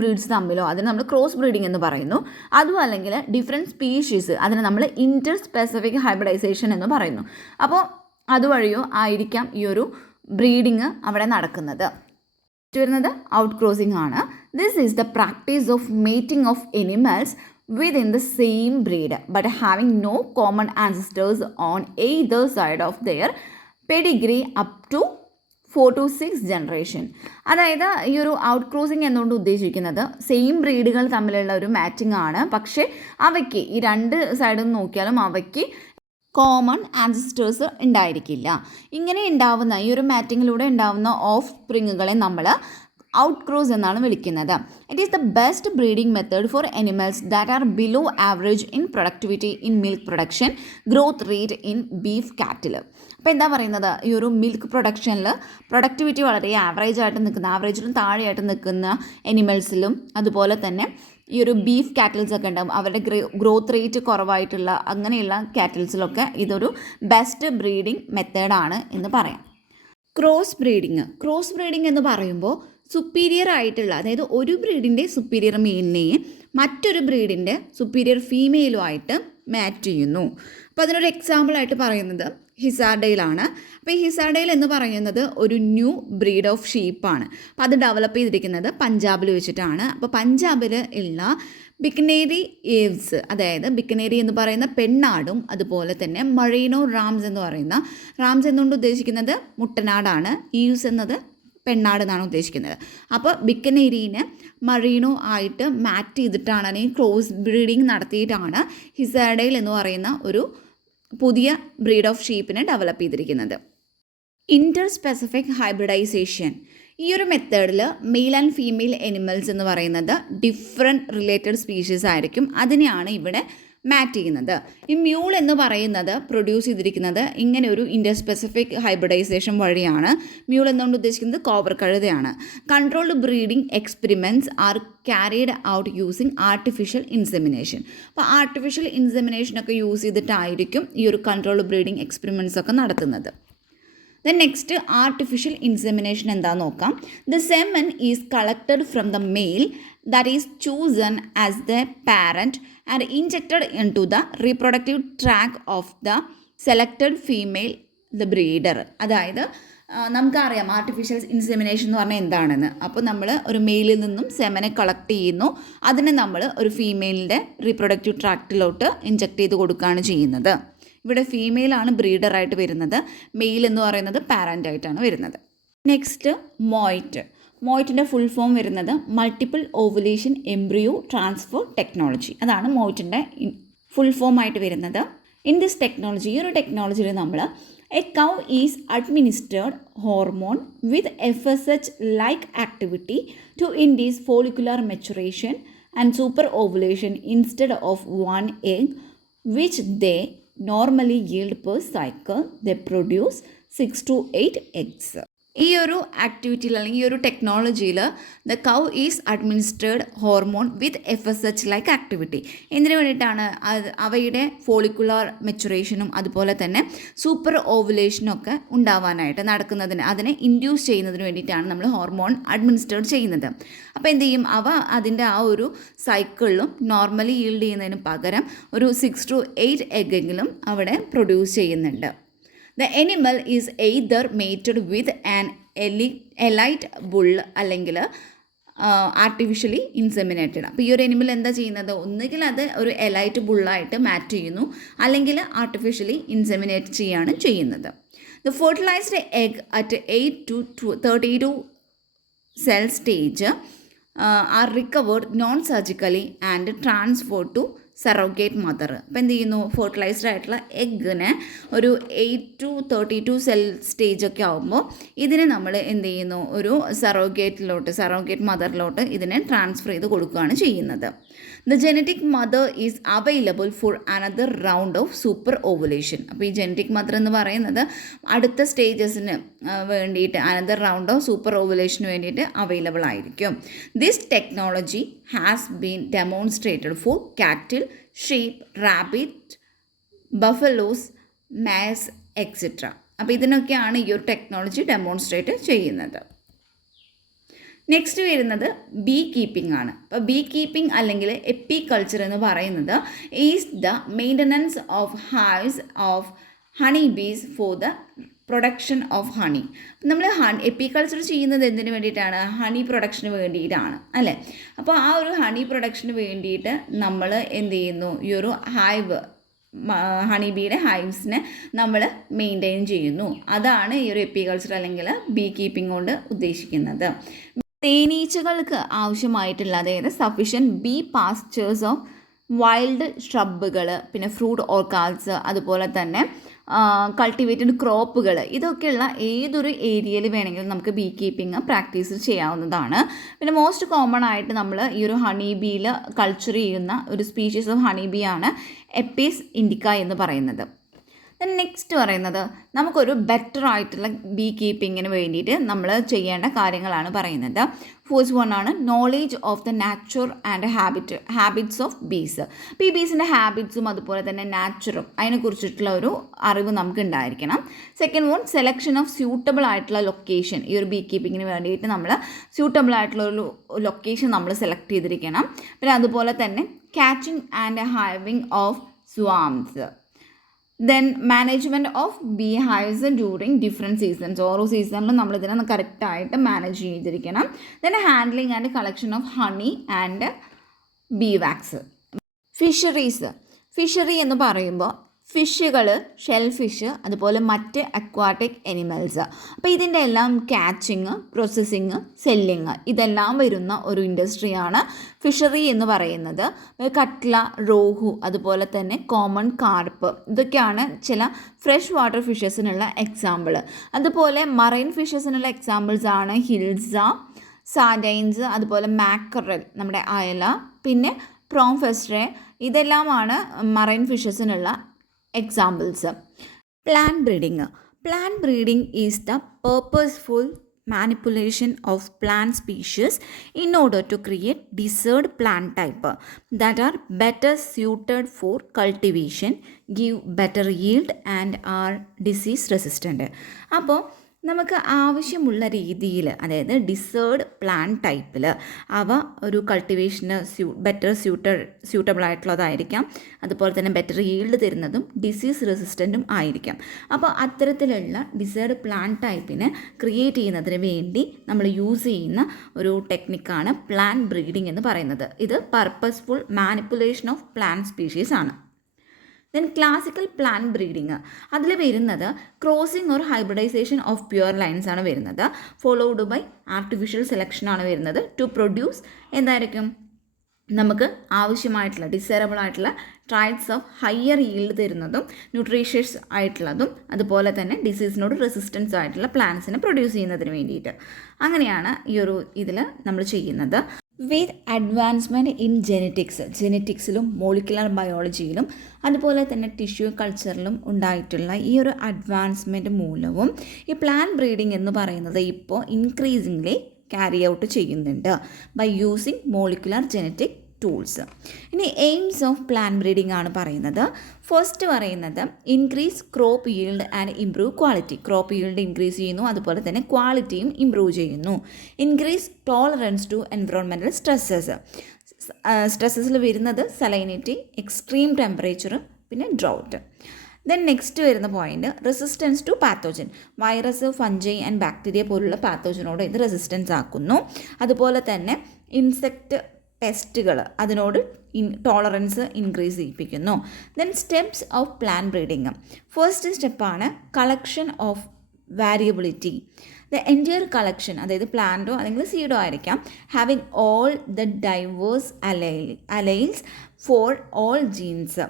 ബ്രീഡ്സ് തമ്മിലോ അതിന് നമ്മൾ ക്രോസ് ബ്രീഡിംഗ് എന്ന് പറയുന്നു. അതും അല്ലെങ്കിൽ ഡിഫറെൻറ്റ് സ്പീഷീസ്, അതിനെ നമ്മൾ ഇൻ്റർ സ്പെസിഫിക് ഹൈബ്രിഡൈസേഷൻ എന്ന് പറയുന്നു. അപ്പോൾ അതുവഴിയോ ആയിരിക്കാം ഈ ഒരു ബ്രീഡിങ് അവിടെ നടക്കുന്നത്. വരുന്നത് ഔട്ട് ക്രോസിംഗ് ആണ്. This is the practice of mating of animals within the same breed but having no common ancestors on either side of their pedigree up to 4 to 6 generation. അതായത് ഈ ഒരു ഔട്ട് ക്രോസിംഗ് എന്നുകൊണ്ട് ഉദ്ദേശിക്കുന്നത് same ബ്രീഡുകൾ തമ്മിലുള്ള ഒരു matching ആണ്. പക്ഷേ അവയ്ക്ക് ഈ രണ്ട് സൈഡും നോക്കിയാലും അവയ്ക്ക് കോമൺ ആൻസിസ്റ്റേഴ്സ് ഉണ്ടായിരിക്കില്ല. ഇങ്ങനെ ഉണ്ടാവുന്ന ഈ ഒരു മാറ്റിങ്ങിലൂടെ ഉണ്ടാവുന്ന ഓഫ് സ്പ്രിങ്ങുകളെ നമ്മൾ ഔട്ട് ക്രോസ് എന്നാണ് വിളിക്കുന്നത്. It is the best breeding method for animals that are below average in productivity in milk production, growth rate in beef കാറ്റിൽ. അപ്പോൾ എന്താ പറയുന്നത്, ഈ ഒരു മിൽക്ക് പ്രൊഡക്ഷനിൽ പ്രൊഡക്ടിവിറ്റി വളരെ ആവറേജ് ആയിട്ട് നിൽക്കുന്ന, ആവറേജിലും താഴെയായിട്ട് നിൽക്കുന്ന എനിമൽസിലും അതുപോലെ തന്നെ ഈ ഒരു ബീഫ് കാറ്റിൽസ് ഒക്കെ ഉണ്ടാകും, അവരുടെ ഗ്രോത്ത് റേറ്റ് കുറവായിട്ടുള്ള അങ്ങനെയുള്ള കാറ്റിൽസിലൊക്കെ ഇതൊരു ബെസ്റ്റ് ബ്രീഡിംഗ് മെത്തേഡാണ് എന്ന് പറയാം. ക്രോസ് ബ്രീഡിങ് എന്ന് പറയുമ്പോൾ സുപ്പീരിയർ ആയിട്ടുള്ള, അതായത് ഒരു ബ്രീഡിൻ്റെ സുപ്പീരിയർ മെയിലിനെയും മറ്റൊരു ബ്രീഡിൻ്റെ സുപ്പീരിയർ ഫീമെയിലുമായിട്ട് മാറ്റ് ചെയ്യുന്നു. അപ്പോൾ അതിനൊരു എക്സാമ്പിളായിട്ട് പറയുന്നത് ഹിസാർഡെയിലാണ്. അപ്പോൾ ഈ ഹിസാർഡെയിൽ എന്ന് പറയുന്നത് ഒരു ന്യൂ ബ്രീഡ് ഓഫ് ഷീപ്പാണ്. അപ്പോൾ അത് ഡെവലപ്പ് ചെയ്തിരിക്കുന്നത് പഞ്ചാബിൽ വെച്ചിട്ടാണ്. അപ്പോൾ പഞ്ചാബിൽ ഉള്ള ബിക്കനേരി ഏവ്സ്, അതായത് ബിക്കനേരി എന്ന് പറയുന്ന പെണ്ണാടും അതുപോലെ തന്നെ മറീനോ റാംസ് എന്ന് പറയുന്ന, റാംസ് എന്നുകൊണ്ട് ഉദ്ദേശിക്കുന്നത് മുട്ടനാടാണ്, ഈവ്സ് എന്നത് പെണ്ണാട് എന്നാണ് ഉദ്ദേശിക്കുന്നത്. അപ്പോൾ ബിക്കനേരീനെ മറീനോ ആയിട്ട് മാറ്റ് ചെയ്തിട്ടാണ്, അല്ലെങ്കിൽ ക്രോസ് ബ്രീഡിങ് നടത്തിയിട്ടാണ് ഹിസാർഡെയിൽ എന്ന് പറയുന്ന ഒരു പുതിയ ബ്രീഡ് ഓഫ് ഷീപ്പിനെ ഡെവലപ്പ് ചെയ്തിരിക്കുന്നത്. ഇൻ്റർ സ്പെസിഫിക് ഹൈബ്രിഡൈസേഷൻ, ഈ ഒരു മെത്തേഡിൽ മെയിൽ ആൻഡ് ഫീമെയിൽ എനിമൽസ് എന്ന് പറയുന്നത് ഡിഫറെൻറ്റ് റിലേറ്റഡ് സ്പീഷീസ് ആയിരിക്കും, അതിനെയാണ് ഇവിടെ മാറ്റ് ചെയ്യുന്നത്. ഈ മ്യൂൾ എന്ന് പറയുന്നത് പ്രൊഡ്യൂസ് ചെയ്തിരിക്കുന്നത് ഇങ്ങനെ ഒരു ഇൻ്റർ സ്പെസിഫിക് ഹൈബ്രിഡൈസേഷൻ വഴിയാണ്. മ്യൂൾ എന്നുകൊണ്ട് ഉദ്ദേശിക്കുന്നത് കോബർ കഴുതയാണ്. Controlled breeding experiments are carried out using artificial insemination. അപ്പോൾ ആർട്ടിഫിഷ്യൽ ഇൻസെമിനേഷനൊക്കെ യൂസ് ചെയ്തിട്ടായിരിക്കും ഈ ഒരു കൺട്രോൾഡ് ബ്രീഡിംഗ് എക്സ്പെരിമെൻറ്റ്സ് ഒക്കെ നടത്തുന്നത്. ദെൻ നെക്സ്റ്റ് ആർട്ടിഫിഷ്യൽ ഇൻസെമിനേഷൻ എന്താണെന്ന് നോക്കാം. The semen is collected from the male that is chosen as the parent and injected into the reproductive tract of the selected female, the breeder. അതായത് നമുക്കറിയാം artificial insemination എന്ന് പറഞ്ഞാൽ എന്താണെന്ന്. അപ്പോൾ നമ്മൾ ഒരു മെയിലിൽ നിന്നും സെമനെ കളക്ട് ചെയ്യുന്നു, അതിനെ നമ്മൾ ഒരു ഫീമെയിലിൻ്റെ റീപ്രൊഡക്റ്റീവ് ട്രാക്റ്റിലോട്ട് ഇഞ്ചെക്ട് ചെയ്ത് കൊടുക്കുകയാണ് ചെയ്യുന്നത്. ഇവിടെ ഫീമെയിലാണ് ബ്രീഡറായിട്ട് വരുന്നത്, മെയിൽ എന്ന് പറയുന്നത് പാരൻ്റായിട്ടാണ് വരുന്നത്. നെക്സ്റ്റ് മോയിറ്റിൻ്റെ ഫുൾ ഫോം വരുന്നത് multiple ovulation embryo transfer technology. അതാണ് മോയിറ്റിൻ്റെ ഫുൾ ഫോം ആയിട്ട് വരുന്നത്. ഇൻ ദിസ് ടെക്നോളജി, ഈ ഒരു ടെക്നോളജിയിൽ നമ്മൾ a cow is administered hormone with FSH like activity to induce follicular maturation and super ovulation instead of 1 egg which they normally yield per cycle. They produce 6 to 8 eggs. ഈ ഒരു ആക്ടിവിറ്റിയിൽ അല്ലെങ്കിൽ ഈ ഒരു ടെക്നോളജിയിൽ the cow is administered hormone with FSH like activity. എന്തിനു വേണ്ടിയിട്ടാണ്? അവയുടെ follicular മെച്ചുറേഷനും അതുപോലെ തന്നെ സൂപ്പർ ഓവുലേഷനും ഒക്കെ ഉണ്ടാവാനായിട്ട് നടക്കുന്നതിന്, അതിനെ ഇൻഡ്യൂസ് ചെയ്യുന്നതിന് വേണ്ടിയിട്ടാണ് നമ്മൾ ഹോർമോൺ അഡ്മിനിസ്ട്രേഡ് ചെയ്യുന്നത്. അപ്പോൾ എന്ത് ചെയ്യും, അവ അതിൻ്റെ ആ ഒരു സൈക്കിളിലും നോർമലി ഈൽഡ് ചെയ്യുന്നതിന് പകരം ഒരു 6 to 8 എഗ്ഗെങ്കിലും അവിടെ പ്രൊഡ്യൂസ് ചെയ്യുന്നുണ്ട്. The animal is either mated with an elite bull അല്ലെങ്കിൽ ആർട്ടിഫിഷ്യലി ഇൻസെമിനേറ്റഡ്. അപ്പോൾ ഈ ഒരു എനിമൽ എന്താ ചെയ്യുന്നത്, ഒന്നുകിൽ അത് ഒരു എലൈറ്റ് ബുള്ളായിട്ട് മാറ്റ് ചെയ്യുന്നു, അല്ലെങ്കിൽ ആർട്ടിഫിഷ്യലി ഇൻസെമിനേറ്റ് ചെയ്യുകയാണ് ചെയ്യുന്നത്. The fertilised egg at 8 to 32 cell stage are recovered non-surgically and transferred to surrogate mother. അപ്പോൾ എന്ത് ചെയ്യുന്നു, ഫെർട്ടിലൈസ്ഡ് ആയിട്ടുള്ള എഗ്ഗിനെ ഒരു 8 to 32 സെൽ സ്റ്റേജൊക്കെ ആകുമ്പോൾ ഇതിനെ നമ്മൾ എന്ത് ചെയ്യുന്നു, ഒരു സറോഗേറ്റ് മദറിലോട്ട് ഇതിനെ ട്രാൻസ്ഫർ ചെയ്ത് കൊടുക്കുകയാണ് ചെയ്യുന്നത്. The genetic mother is available for another round of superovulation. അപ്പോൾ ഈ ജെനറ്റിക് മദർ എന്ന് പറയുന്നത് അടുത്ത സ്റ്റേജസിന് വേണ്ടിയിട്ട് അനദർ റൗണ്ട് ഓഫ് സൂപ്പർ ഓവുലേഷന് വേണ്ടിയിട്ട് അവൈലബിൾ ആയിരിക്കും. This technology has been demonstrated for cattle, sheep, rabbit, buffaloes, mares etcetera. അപ്പോൾ ഇതിനൊക്കെയാണ് ഈ ഒരു ടെക്നോളജി ഡെമോൺസ്ട്രേറ്റ് ചെയ്യുന്നത്. നെക്സ്റ്റ് വരുന്നത് ബീ കീപ്പിംഗ് ആണ്. അപ്പോൾ ബീ കീപ്പിംഗ് അല്ലെങ്കിൽ എപ്പി കൾച്ചർ എന്ന് പറയുന്നത് is the maintenance of hives of honey Bs for the production of honey. നമ്മൾ എപ്പിക്കൾച്ചർ ചെയ്യുന്നത് എന്തിനു വേണ്ടിയിട്ടാണ്? ഹണി പ്രൊഡക്ഷന് വേണ്ടിയിട്ടാണ് അല്ലേ. അപ്പോൾ ആ ഒരു ഹണി പ്രൊഡക്ഷന് വേണ്ടിയിട്ട് നമ്മൾ എന്ത് ചെയ്യുന്നു? ഈ ഒരു ഹൈവ്, ഹണി ബീയുടെ ഹൈവ്സിനെ നമ്മൾ മെയിൻറ്റെയിൻ ചെയ്യുന്നു. അതാണ് ഈ ഒരു എപ്പിക്കൾച്ചർ അല്ലെങ്കിൽ ബീ കീപ്പിംഗ് കൊണ്ട് ഉദ്ദേശിക്കുന്നത്. തേനീച്ചകൾക്ക് ആവശ്യമായിട്ടുള്ള, അതായത് സഫിഷ്യൻറ്റ് ബീ പാസ്ചേഴ്സ് ഓഫ് വൈൽഡ് ഷ്രബുകൾ, പിന്നെ ഫ്രൂട്ട് ഓർക്കാഡ്സ്, അതുപോലെ തന്നെ കൾട്ടിവേറ്റഡ് ക്രോപ്പുകൾ, ഇതൊക്കെയുള്ള ഏതൊരു ഏരിയയിൽ വേണമെങ്കിലും നമുക്ക് ബീ കീപ്പിംഗ് പ്രാക്ടീസ് ചെയ്യാവുന്നതാണ്. പിന്നെ മോസ്റ്റ് കോമൺ ആയിട്ട് നമ്മൾ ഈ ഒരു ഹണി ബീയിൽ കൾച്ചർ ചെയ്യുന്ന ഒരു സ്പീഷീസ് ഓഫ് ഹണി ബീ ആണ് എപ്പിസ് ഇൻഡിക്ക എന്ന് പറയുന്നത്. ദെൻ നെക്സ്റ്റ് പറയുന്നത് നമുക്കൊരു ബെറ്റർ ആയിട്ടുള്ള ബീ കീപ്പിങ്ങിന് വേണ്ടിയിട്ട് നമ്മൾ ചെയ്യേണ്ട കാര്യങ്ങളാണ് പറയുന്നത്. ഫസ്റ്റ് വൺ ആണ് knowledge of the nature and habits of bees. അപ്പോൾ ഈ ബീസിൻ്റെ ഹാബിറ്റ്സും അതുപോലെ തന്നെ നാച്ചറും അതിനെക്കുറിച്ചിട്ടുള്ള ഒരു അറിവ് നമുക്ക് ഉണ്ടായിരിക്കണം. Second one selection of suitable ആയിട്ടുള്ള ലൊക്കേഷൻ. ഈ ഒരു ബീ കീപ്പിങ്ങിന് വേണ്ടിയിട്ട് നമ്മൾ സ്യൂട്ടബിൾ ആയിട്ടുള്ള ഒരു ലൊക്കേഷൻ നമ്മൾ സെലക്ട് ചെയ്തിരിക്കണം. പിന്നെ അതുപോലെ തന്നെ catching and hiving of swarms. Then management of beehives during different seasons. ഓരോ സീസണിലും നമ്മളിതിനെ കറക്റ്റായിട്ട് മാനേജ് ചെയ്തിരിക്കണം. Then handling and collection of honey and bee wax. Fishery എന്ന് പറയുമ്പോൾ ഫിഷുകൾ, ഷെൽ ഫിഷ്, അതുപോലെ മറ്റ് അക്വാട്ടിക് എനിമൽസ്. അപ്പോൾ ഇതിൻ്റെ എല്ലാം ക്യാച്ചിങ്, പ്രോസസ്സിങ്, സെല്ലിങ് ഇതെല്ലാം വരുന്ന ഒരു ഇൻഡസ്ട്രിയാണ് ഫിഷറി എന്ന് പറയുന്നത്. കട്ട്ല, റോഹു, അതുപോലെ തന്നെ കോമൺ കാർപ്പ്, ഇതൊക്കെയാണ് ചില ഫ്രഷ് വാട്ടർ ഫിഷസിനുള്ള എക്സാമ്പിൾ. അതുപോലെ മറൈൻ ഫിഷസിനുള്ള എക്സാമ്പിൾസ് ആണ് ഹിൽസ, സാർഡൈൻസ്, അതുപോലെ മാക്കറൽ, നമ്മുടെ അയല, പിന്നെ പ്രോംഫെസ്ട്രെ, ഇതെല്ലാമാണ് മറൈൻ ഫിഷസിനുള്ള examples. Plant breeding is the purposeful manipulation of plant species in order to create desired plant type that are better suited for cultivation, give better yield and are disease resistant. അപ്പോൾ നമുക്ക് ആവശ്യമുള്ള രീതിയിൽ, അതായത് desired plant ടൈപ്പിൽ അവ ഒരു കൾട്ടിവേഷന് better suitable ആയിട്ടുള്ളതായിരിക്കാം, അതുപോലെ തന്നെ ബെറ്റർ ഈൽഡ് തരുന്നതും ഡിസീസ് റെസിസ്റ്റൻറ്റും ആയിരിക്കാം. അപ്പോൾ അത്തരത്തിലുള്ള ഡിസേർഡ് പ്ലാന്റ് ടൈപ്പിനെ ക്രിയേറ്റ് ചെയ്യുന്നതിന് വേണ്ടി നമ്മൾ യൂസ് ചെയ്യുന്ന ഒരു ടെക്നിക്കാണ് പ്ലാന്റ് ബ്രീഡിംഗ് എന്ന് പറയുന്നത്. ഇത് purposeful manipulation of plant species ആണ്. ദെൻ ക്ലാസിക്കൽ പ്ലാന്റ് ബ്രീഡിങ്, അതിൽ വരുന്നത് crossing or hybridisation of pure lines ആണ് വരുന്നത്. ഫോളോഡ് ബൈ ആർട്ടിഫിഷ്യൽ സെലക്ഷൻ ആണ് വരുന്നത് ടു പ്രൊഡ്യൂസ് എന്തായിരിക്കും നമുക്ക് ആവശ്യമായിട്ടുള്ള ഡിസൈറബിൾ ആയിട്ടുള്ള ട്രൈറ്റ്സ് ഓഫ് ഹയർ ഈൽഡ് തരുന്നതും ന്യൂട്രീഷ്യസ് ആയിട്ടുള്ളതും അതുപോലെ തന്നെ ഡിസീസിനോട് റെസിസ്റ്റൻസ് ആയിട്ടുള്ള പ്ലാന്റ്സിനെ പ്രൊഡ്യൂസ് ചെയ്യുന്നതിന് വേണ്ടിയിട്ട്. അങ്ങനെയാണ് ഈ ഒരു ഇതിൽ നമ്മൾ ചെയ്യുന്നത്. വിത്ത് അഡ്വാൻസ്മെൻറ്റ് ഇൻ ജെനറ്റിക്സിലും മോളിക്കുലർ ബയോളജിയിലും അതുപോലെ തന്നെ ടിഷ്യൂ കൾച്ചറിലും ഉണ്ടായിട്ടുള്ള ഈ ഒരു അഡ്വാൻസ്മെൻറ്റ് മൂലവും ഈ പ്ലാന്റ് ബ്രീഡിംഗ് എന്ന് പറയുന്നത് ഇപ്പോൾ ഇൻക്രീസിംഗ്ലി ക്യാരി ഔട്ട് ചെയ്യുന്നുണ്ട് by using molecular genetic tools. ഇനി എയിംസ് ഓഫ് പ്ലാന്റ് ബ്രീഡിംഗ് ആണ് പറയുന്നത്. ഫസ്റ്റ് പറയുന്നത് increase crop yield and improve quality. Crop yield increase ചെയ്യുന്നു, അതുപോലെ തന്നെ ക്വാളിറ്റിയും ഇംപ്രൂവ് ചെയ്യുന്നു. ഇൻക്രീസ് ടോളറൻസ് ടു എൻവിറോൺമെൻറ്റൽ സ്ട്രെസ്സസിൽ വരുന്നത് സലൈനിറ്റി, എക്സ്ട്രീം ടെമ്പറേച്ചർ, പിന്നെ ഡ്രൗട്ട്. ദെൻ നെക്സ്റ്റ് വരുന്ന point resistance to pathogen. Virus, fungi and bacteria പോലുള്ള പാത്തോജനോട് ഇത് റെസിസ്റ്റൻസ് ആക്കുന്നു. അതുപോലെ തന്നെ ഇൻസെക്റ്റ് പെസ്റ്റുകൾ അതിനോട് ടോളറൻസ് ഇൻക്രീസ് ചെയ്യിപ്പിക്കുന്നു. Then steps of plant breeding. First സ്റ്റെപ്പാണ് collection of variability. The entire collection, അതായത് പ്ലാന്റോ അല്ലെങ്കിൽ സീഡോ ആയിരിക്കാം, having all the diverse alleles for all genes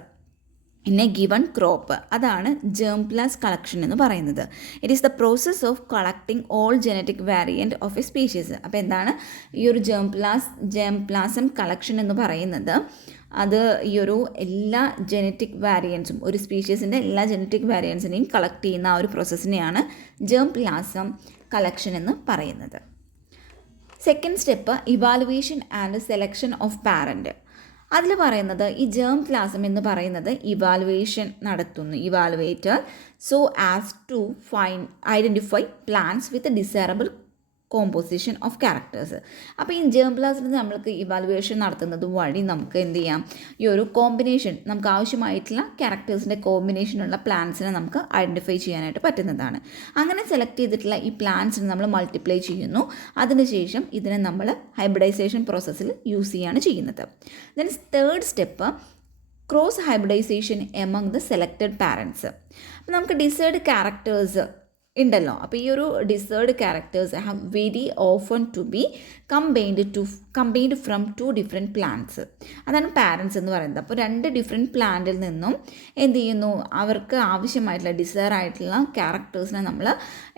in a given crop. അതാണ് ജേംപ്ലാസ് കളക്ഷൻ എന്ന് പറയുന്നത്. It is the process of collecting all genetic variant of a species. അപ്പോൾ എന്താണ് ഈ ഒരു ജേംപ്ലാസം കളക്ഷൻ എന്ന് പറയുന്നത്? അത് ഈ ഒരു എല്ലാ ജെനറ്റിക് വാരിയൻസും, ഒരു സ്പീഷീസിൻ്റെ എല്ലാ ജെനറ്റിക് വാരിയൻസിനെയും കളക്ട് ചെയ്യുന്ന ആ ഒരു പ്രോസസ്സിനെയാണ് ജേംപ്ലാസം കളക്ഷൻ എന്ന് പറയുന്നത്. Second step evaluation and selection of parent. അതിൽ പറയുന്നത് ഈ ജേംപ്ലാസം എന്ന് പറയുന്നത് ഇവാലുവേഷൻ നടത്തുന്നു, evaluator, so as to identify plants with desirable composition of characters. അപ്പോൾ ഈ ജേം പ്ലാസ്റ്റിൽ നമ്മൾക്ക് ഇവാലുവേഷൻ നടത്തുന്നത് വഴി നമുക്ക് എന്ത് ചെയ്യാം, ഈ ഒരു കോമ്പിനേഷൻ നമുക്ക് ആവശ്യമായിട്ടുള്ള ക്യാരക്ടേഴ്സിൻ്റെ കോമ്പിനേഷനുള്ള പ്ലാന്റ്സിനെ നമുക്ക് ഐഡൻറ്റിഫൈ ചെയ്യാനായിട്ട് പറ്റുന്നതാണ്. അങ്ങനെ സെലക്ട് ചെയ്തിട്ടുള്ള ഈ പ്ലാന്റ്സിനെ നമ്മൾ മൾട്ടിപ്ലൈ ചെയ്യുന്നു. അതിനുശേഷം ഇതിനെ നമ്മൾ ഹൈബ്രിഡൈസേഷൻ പ്രോസസ്സിൽ യൂസ് ചെയ്യുകയാണ് ചെയ്യുന്നത്. Then third step cross hybridisation among the selected parents. അപ്പോൾ നമുക്ക് ഡിസൈഡ് ക്യാരക്ടേഴ്സ് ഉണ്ടല്ലോ. അപ്പോൾ ഈ ഒരു desired characters have very often to be combined from 2 different plants. അതാണ് പാരൻസ് എന്ന് പറയുന്നത്. അപ്പോൾ 2 ഡിഫറെൻറ്റ് പ്ലാന്റിൽ നിന്നും എന്ത് ചെയ്യുന്നു, അവർക്ക് ആവശ്യമായിട്ടുള്ള ഡിസയർ ആയിട്ടുള്ള ക്യാരക്ടേഴ്സിനെ നമ്മൾ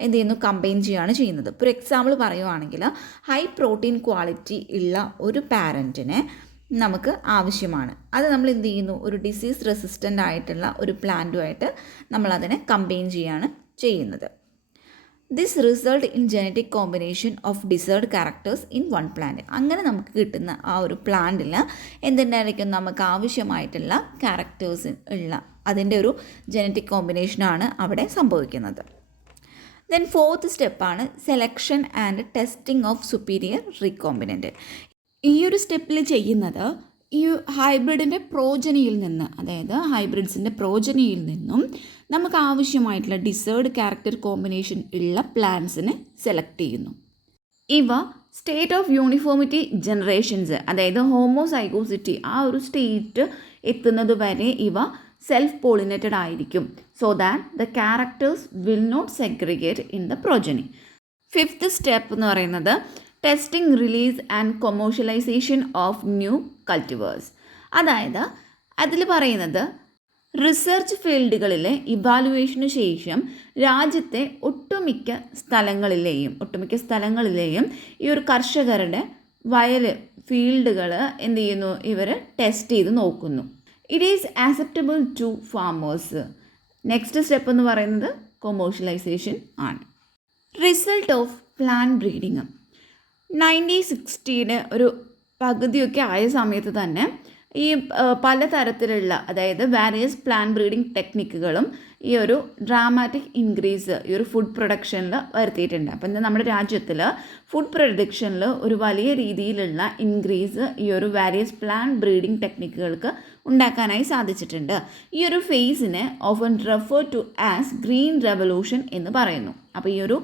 എന്ത് ചെയ്യുന്നു, കമ്പൈൻ ചെയ്യുകയാണ് ചെയ്യുന്നത്. ഇപ്പോൾ ഒരു എക്സാമ്പിൾ പറയുവാണെങ്കിൽ ഹൈ പ്രോട്ടീൻ ക്വാളിറ്റി ഉള്ള ഒരു പാരൻറ്റിനെ നമുക്ക് ആവശ്യമാണ്. അത് നമ്മൾ എന്ത് ചെയ്യുന്നു, ഒരു ഡിസീസ് റെസിസ്റ്റൻ്റ് ആയിട്ടുള്ള ഒരു പ്ലാന്റുമായിട്ട് നമ്മളതിനെ കമ്പൈൻ ചെയ്യുകയാണ് ചെയ്യുന്നത്. This result in genetic combination of desired characters in one plant. അങ്ങനെ നമുക്ക് കിട്ടുന്ന ആ ഒരു പ്ലാന്റിൽ എന്തുണ്ടായിരിക്കും, നമുക്ക് ആവശ്യമായിട്ടുള്ള ക്യാരക്ടേഴ്സ് ഉള്ള അതിൻ്റെ ഒരു ജനറ്റിക് കോമ്പിനേഷനാണ് അവിടെ സംഭവിക്കുന്നത്. ദെൻ ഫോർത്ത് സ്റ്റെപ്പാണ് selection and testing of superior recombinant. ഈ ഒരു സ്റ്റെപ്പിൽ ചെയ്യുന്നത് ഈ ഹൈബ്രിഡിൻ്റെ പ്രോജനിയിൽ നിന്ന്, അതായത് ഹൈബ്രിഡ്സിൻ്റെ പ്രോജനിയിൽ നിന്നും നമുക്ക് ആവശ്യമായിട്ടുള്ള ഡിസേർഡ് ക്യാരക്ടർ കോമ്പിനേഷൻ ഉള്ള പ്ലാന്റ്സിനെ സെലക്ട് ചെയ്യുന്നു. ഇവ സ്റ്റേറ്റ് ഓഫ് യൂണിഫോമിറ്റി ജനറേഷൻസ്, അതായത് ഹോമോസൈഗോസിറ്റി ആ ഒരു സ്റ്റേറ്റ് എത്തുന്നത് വരെ ഇവ സെൽഫ് പോളിനേറ്റഡ് ആയിരിക്കും. So that the characters will not segregate in the progeny. Fifth step എന്ന് പറയുന്നത് testing, release and commercialisation of new cultivars. അതായത് അതിൽ പറയുന്നത് റിസർച്ച് ഫീൽഡുകളിലെ ഇവാലുവേഷന് ശേഷം രാജ്യത്തെ ഒട്ടുമിക്ക സ്ഥലങ്ങളിലെയും ഈ ഒരു കർഷകരുടെ വയൽ ഫീൽഡുകൾ എന്ത് ചെയ്യുന്നു, ഇവർ ടെസ്റ്റ് ചെയ്ത് നോക്കുന്നു. It is acceptable to farmers. Next step എന്ന് പറയുന്നത് കൊമേഴ്ഷ്യലൈസേഷൻ ആണ്. റിസൾട്ട് ഓഫ് പ്ലാന്റ് ബ്രീഡിങ് 1960 ഒരു പകുതിയൊക്കെ ആയ സമയത്ത് തന്നെ ഈ പലതരത്തിലുള്ള, അതായത് വാരിയസ് പ്ലാന്റ് ബ്രീഡിംഗ് ടെക്നിക്കുകളും ഈ ഒരു ഡ്രാമാറ്റിക് ഇൻക്രീസ് ഈ ഒരു ഫുഡ് പ്രൊഡക്ഷനിൽ വരുത്തിയിട്ടുണ്ട്. അപ്പം നമ്മുടെ രാജ്യത്തിൽ ഫുഡ് പ്രൊഡക്ഷനിൽ ഒരു വലിയ രീതിയിലുള്ള ഇൻക്രീസ് ഈ ഒരു വാരിയസ് പ്ലാന്റ് ബ്രീഡിംഗ് ടെക്നിക്കുകൾക്ക് ഉണ്ടാക്കാനായി സാധിച്ചിട്ടുണ്ട്. ഈ ഒരു ഫേസിനെ often refer to as green revolution എന്ന് പറയുന്നു. അപ്പോൾ ഈ ഒരു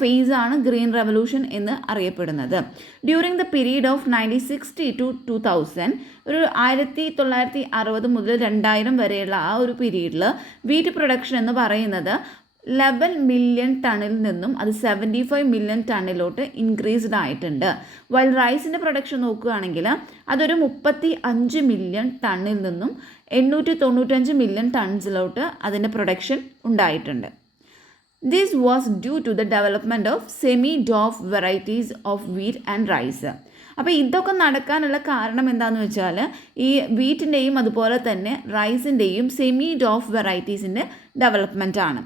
ഫേസാണ് ഗ്രീൻ റെവല്യൂഷൻ എന്ന് അറിയപ്പെടുന്നത്. During the period of 1960 to 2000, ഒരു 1960 മുതൽ 2000 വരെയുള്ള ആ ഒരു പീരീഡിൽ വീറ്റ് പ്രൊഡക്ഷൻ എന്ന് പറയുന്നത് 11 മില്യൺ ടണ്ണിൽ നിന്നും അത് 75 മില്യൺ ടണ്ണിലോട്ട് ഇൻക്രീസ്ഡ് ആയിട്ടുണ്ട്. വൈൽ റൈസിൻ്റെ പ്രൊഡക്ഷൻ നോക്കുകയാണെങ്കിൽ അതൊരു 35 മില്യൺ ടണ്ണിൽ നിന്നും 895 മില്യൺ ടൺസിലോട്ട് അതിൻ്റെ പ്രൊഡക്ഷൻ ഉണ്ടായിട്ടുണ്ട്. This was due to the development of semi-dwarf varieties of wheat and rice. അപ്പോൾ ഇതൊക്കെ നടക്കാനുള്ള കാരണം എന്താണെന്ന് വെച്ചാൽ ഈ വീറ്റിൻ്റെയും അതുപോലെ തന്നെ റൈസിൻ്റെയും സെമി ഡോഫ് വെറൈറ്റീസിൻ്റെ ഡെവലപ്മെൻ്റ് ആണ്.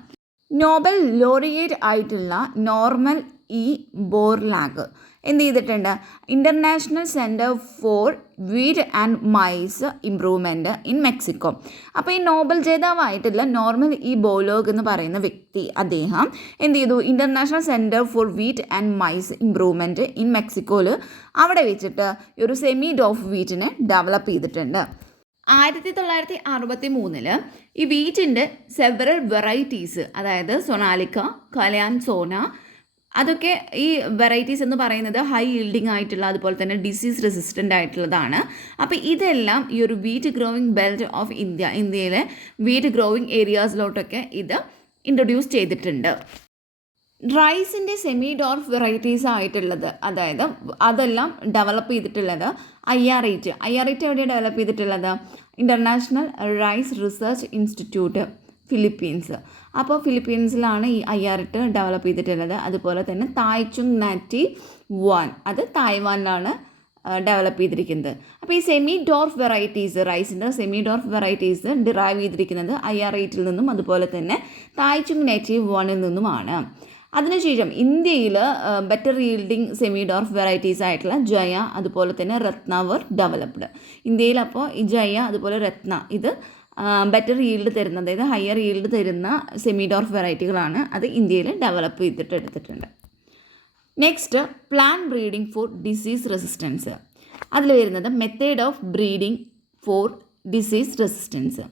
നോബൽ ലോറിയേറ്റ് ആയിട്ടുള്ള നോർമൻ ഇ ബോർലാഗ് എന്ത് ചെയ്തിട്ടുണ്ട്, international centre for wheat and mice improvement in Mexico. അപ്പോൾ ഈ നോബൽ ജേതാവായിട്ടുള്ള നോർമൻ ഇ ബോർലാഗ് എന്ന് പറയുന്ന വ്യക്തി, അദ്ദേഹം എന്ത് ചെയ്തു, international centre for wheat and mice improvement in മെക്സിക്കോയിൽ അവിടെ വെച്ചിട്ട് ഒരു സെമി ഡോഫ് വീറ്റിനെ ഡെവലപ്പ് ചെയ്തിട്ടുണ്ട്. 1963 ഈ വീറ്റിൻ്റെ സെവറൽ വെറൈറ്റീസ്, അതായത് സൊനാലിക്ക, കലാൻ സോന, അതൊക്കെ ഈ വെറൈറ്റീസ് എന്ന് പറയുന്നത് ഹൈ ഈൽഡിങ് ആയിട്ടുള്ള അതുപോലെ തന്നെ ഡിസീസ് റെസിസ്റ്റൻ്റ് ആയിട്ടുള്ളതാണ്. അപ്പോൾ ഇതെല്ലാം ഈ ഒരു വീറ്റ് ഗ്രോയിങ് ബെൽറ്റ് ഓഫ് ഇന്ത്യയിലെ വീറ്റ് ഗ്രോയിങ് ഏരിയാസിലോട്ടൊക്കെ ഇത് ഇൻട്രൊഡ്യൂസ് ചെയ്തിട്ടുണ്ട്. റൈസിൻ്റെ സെമി ഡോർഫ് വെറൈറ്റീസ് ആയിട്ടുള്ളത്, അതായത് അതെല്ലാം ഡെവലപ്പ് ചെയ്തിട്ടുള്ളത് IRIT എവിടെയാണ് ഡെവലപ്പ് ചെയ്തിട്ടുള്ളത്, International Rice Research Institute, Philippines. അപ്പോൾ ഫിലിപ്പീൻസിലാണ് ഈ IRIT ഡെവലപ്പ് ചെയ്തിട്ടുള്ളത്. അതുപോലെ തന്നെ തായ്ചുങ് നാറ്റി 1 അത് തായ്വാനിലാണ് ഡെവലപ്പ് ചെയ്തിരിക്കുന്നത്. അപ്പോൾ ഈ സെമി ഡോർഫ് വെറൈറ്റീസ്, റൈസിൻ്റെ സെമി ഡോർഫ് വെറൈറ്റീസ് ഡിറൈവ് ചെയ്തിരിക്കുന്നത് IRIT നിന്നും അതുപോലെ തന്നെ തായ്ചുങ് നാറ്റി 1 നിന്നുമാണ്. അതിനുശേഷം ഇന്ത്യയിൽ better yielding semi dwarf varieties ആയിട്ടുള്ള ജയ അതുപോലെ തന്നെ രത്ന വർ ഡെവലപ്ഡ്. ഇന്ത്യയിൽ അപ്പോൾ ഈ ജയ അതുപോലെ രത്ന ഇത് ബെറ്റർ ഈൽഡ് തരുന്ന, അതായത് ഹയർ ഈൽഡ് തരുന്ന സെമി ഡോർഫ് വെറൈറ്റികളാണ്. അത് ഇന്ത്യയിൽ ഡെവലപ്പ് ചെയ്തിട്ട് എടുത്തിട്ടുണ്ട്. Next plant breeding for disease resistance. അതിൽ വരുന്നത് method of breeding for disease resistance.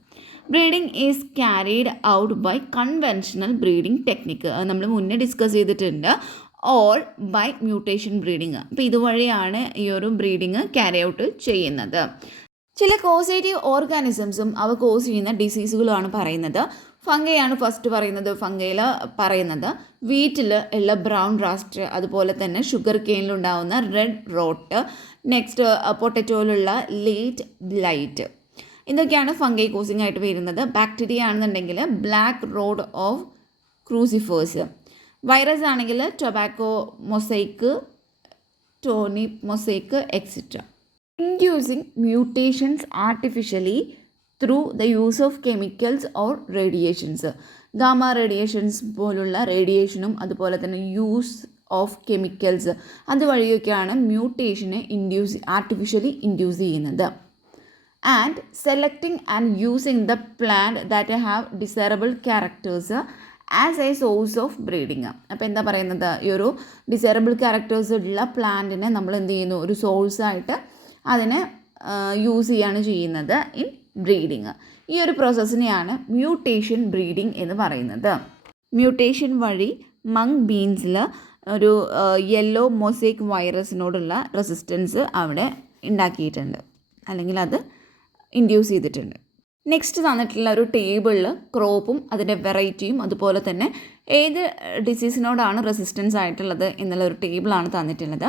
Breeding is carried out by conventional breeding technique. അത് നമ്മൾ മുന്നേ ഡിസ്കസ് ചെയ്തിട്ടുണ്ട്. Or by mutation breeding. അപ്പോൾ ഇതുവഴിയാണ് ഈ ഒരു ബ്രീഡിങ് ക്യാരി ഔട്ട് ചെയ്യുന്നത്. ചില കോസേറ്റീവ് ഓർഗാനിസംസും അവ കോസ് ചെയ്യുന്ന ഡിസീസുകളുമാണ് പറയുന്നത്. ഫംഗയാണ് ഫസ്റ്റ് പറയുന്നത്. ഫംഗയിൽ പറയുന്നത് വീറ്റിൽ ഉള്ള ബ്രൗൺ റാസ്റ്റ്, അതുപോലെ തന്നെ ഷുഗർ കെയിനിലുണ്ടാവുന്ന റെഡ് റോട്ട്, നെക്സ്റ്റ് പൊട്ടറ്റോയിലുള്ള ലേറ്റ് ബ്ലൈറ്റ്, ഇതൊക്കെയാണ് ഫംഗൈ കോസിംഗ് ആയിട്ട് വരുന്നത്. ബാക്ടീരിയ ആണെന്നുണ്ടെങ്കിൽ black rot of crucifers. Virus ആണെങ്കിൽ ടൊബാക്കോ മൊസൈക്ക്, ടോണി mosaic etcetera. Inducing mutations artificially through the use of chemicals or radiations. Gamma radiations പോലുള്ള റേഡിയേഷനും അതുപോലെ തന്നെ യൂസ് ഓഫ് കെമിക്കൽസ് അതുവഴിയൊക്കെയാണ് മ്യൂട്ടേഷനെ ആർട്ടിഫിഷ്യലി ഇൻഡ്യൂസ് ചെയ്യുന്നത്. And selecting and using the plant that have desirable characters as a source of breeding. അപ്പോൾ എന്താ പറയുന്നത്, ഈ ഒരു ഡിസൈറബിൾ ക്യാരക്ടേഴ്സ് ഉള്ള പ്ലാന്റിനെ നമ്മൾ എന്ത് ചെയ്യുന്നു, ഒരു സോഴ്സായിട്ട് അതിനെ യൂസ് ചെയ്യാണ് ചെയ്യുന്നത് ഇൻ ബ്രീഡിങ്. ഈ ഒരു പ്രോസസ്സിനെയാണ് മ്യൂട്ടേഷൻ ബ്രീഡിങ് എന്ന് പറയുന്നത്. മ്യൂട്ടേഷൻ വഴി മങ് ബീൻസിൽ ഒരു യെല്ലോ മൊസൈക്ക് വൈറസിനോടുള്ള റെസിസ്റ്റൻസ് അവിടെ ഉണ്ടാക്കിയിട്ടുണ്ട്, അല്ലെങ്കിൽ അത് ഇൻഡ്യൂസ് ചെയ്തിട്ടുണ്ട്. നെക്സ്റ്റ് തന്നിട്ടുള്ള ഒരു ടേബിളിൽ ക്രോപ്പും അതിൻ്റെ വെറൈറ്റിയും അതുപോലെ തന്നെ ഏത് ഡിസീസിനോടാണ് റെസിസ്റ്റൻസ് ആയിട്ടുള്ളത് എന്നുള്ള ഒരു ടേബിളാണ് തന്നിട്ടുള്ളത്.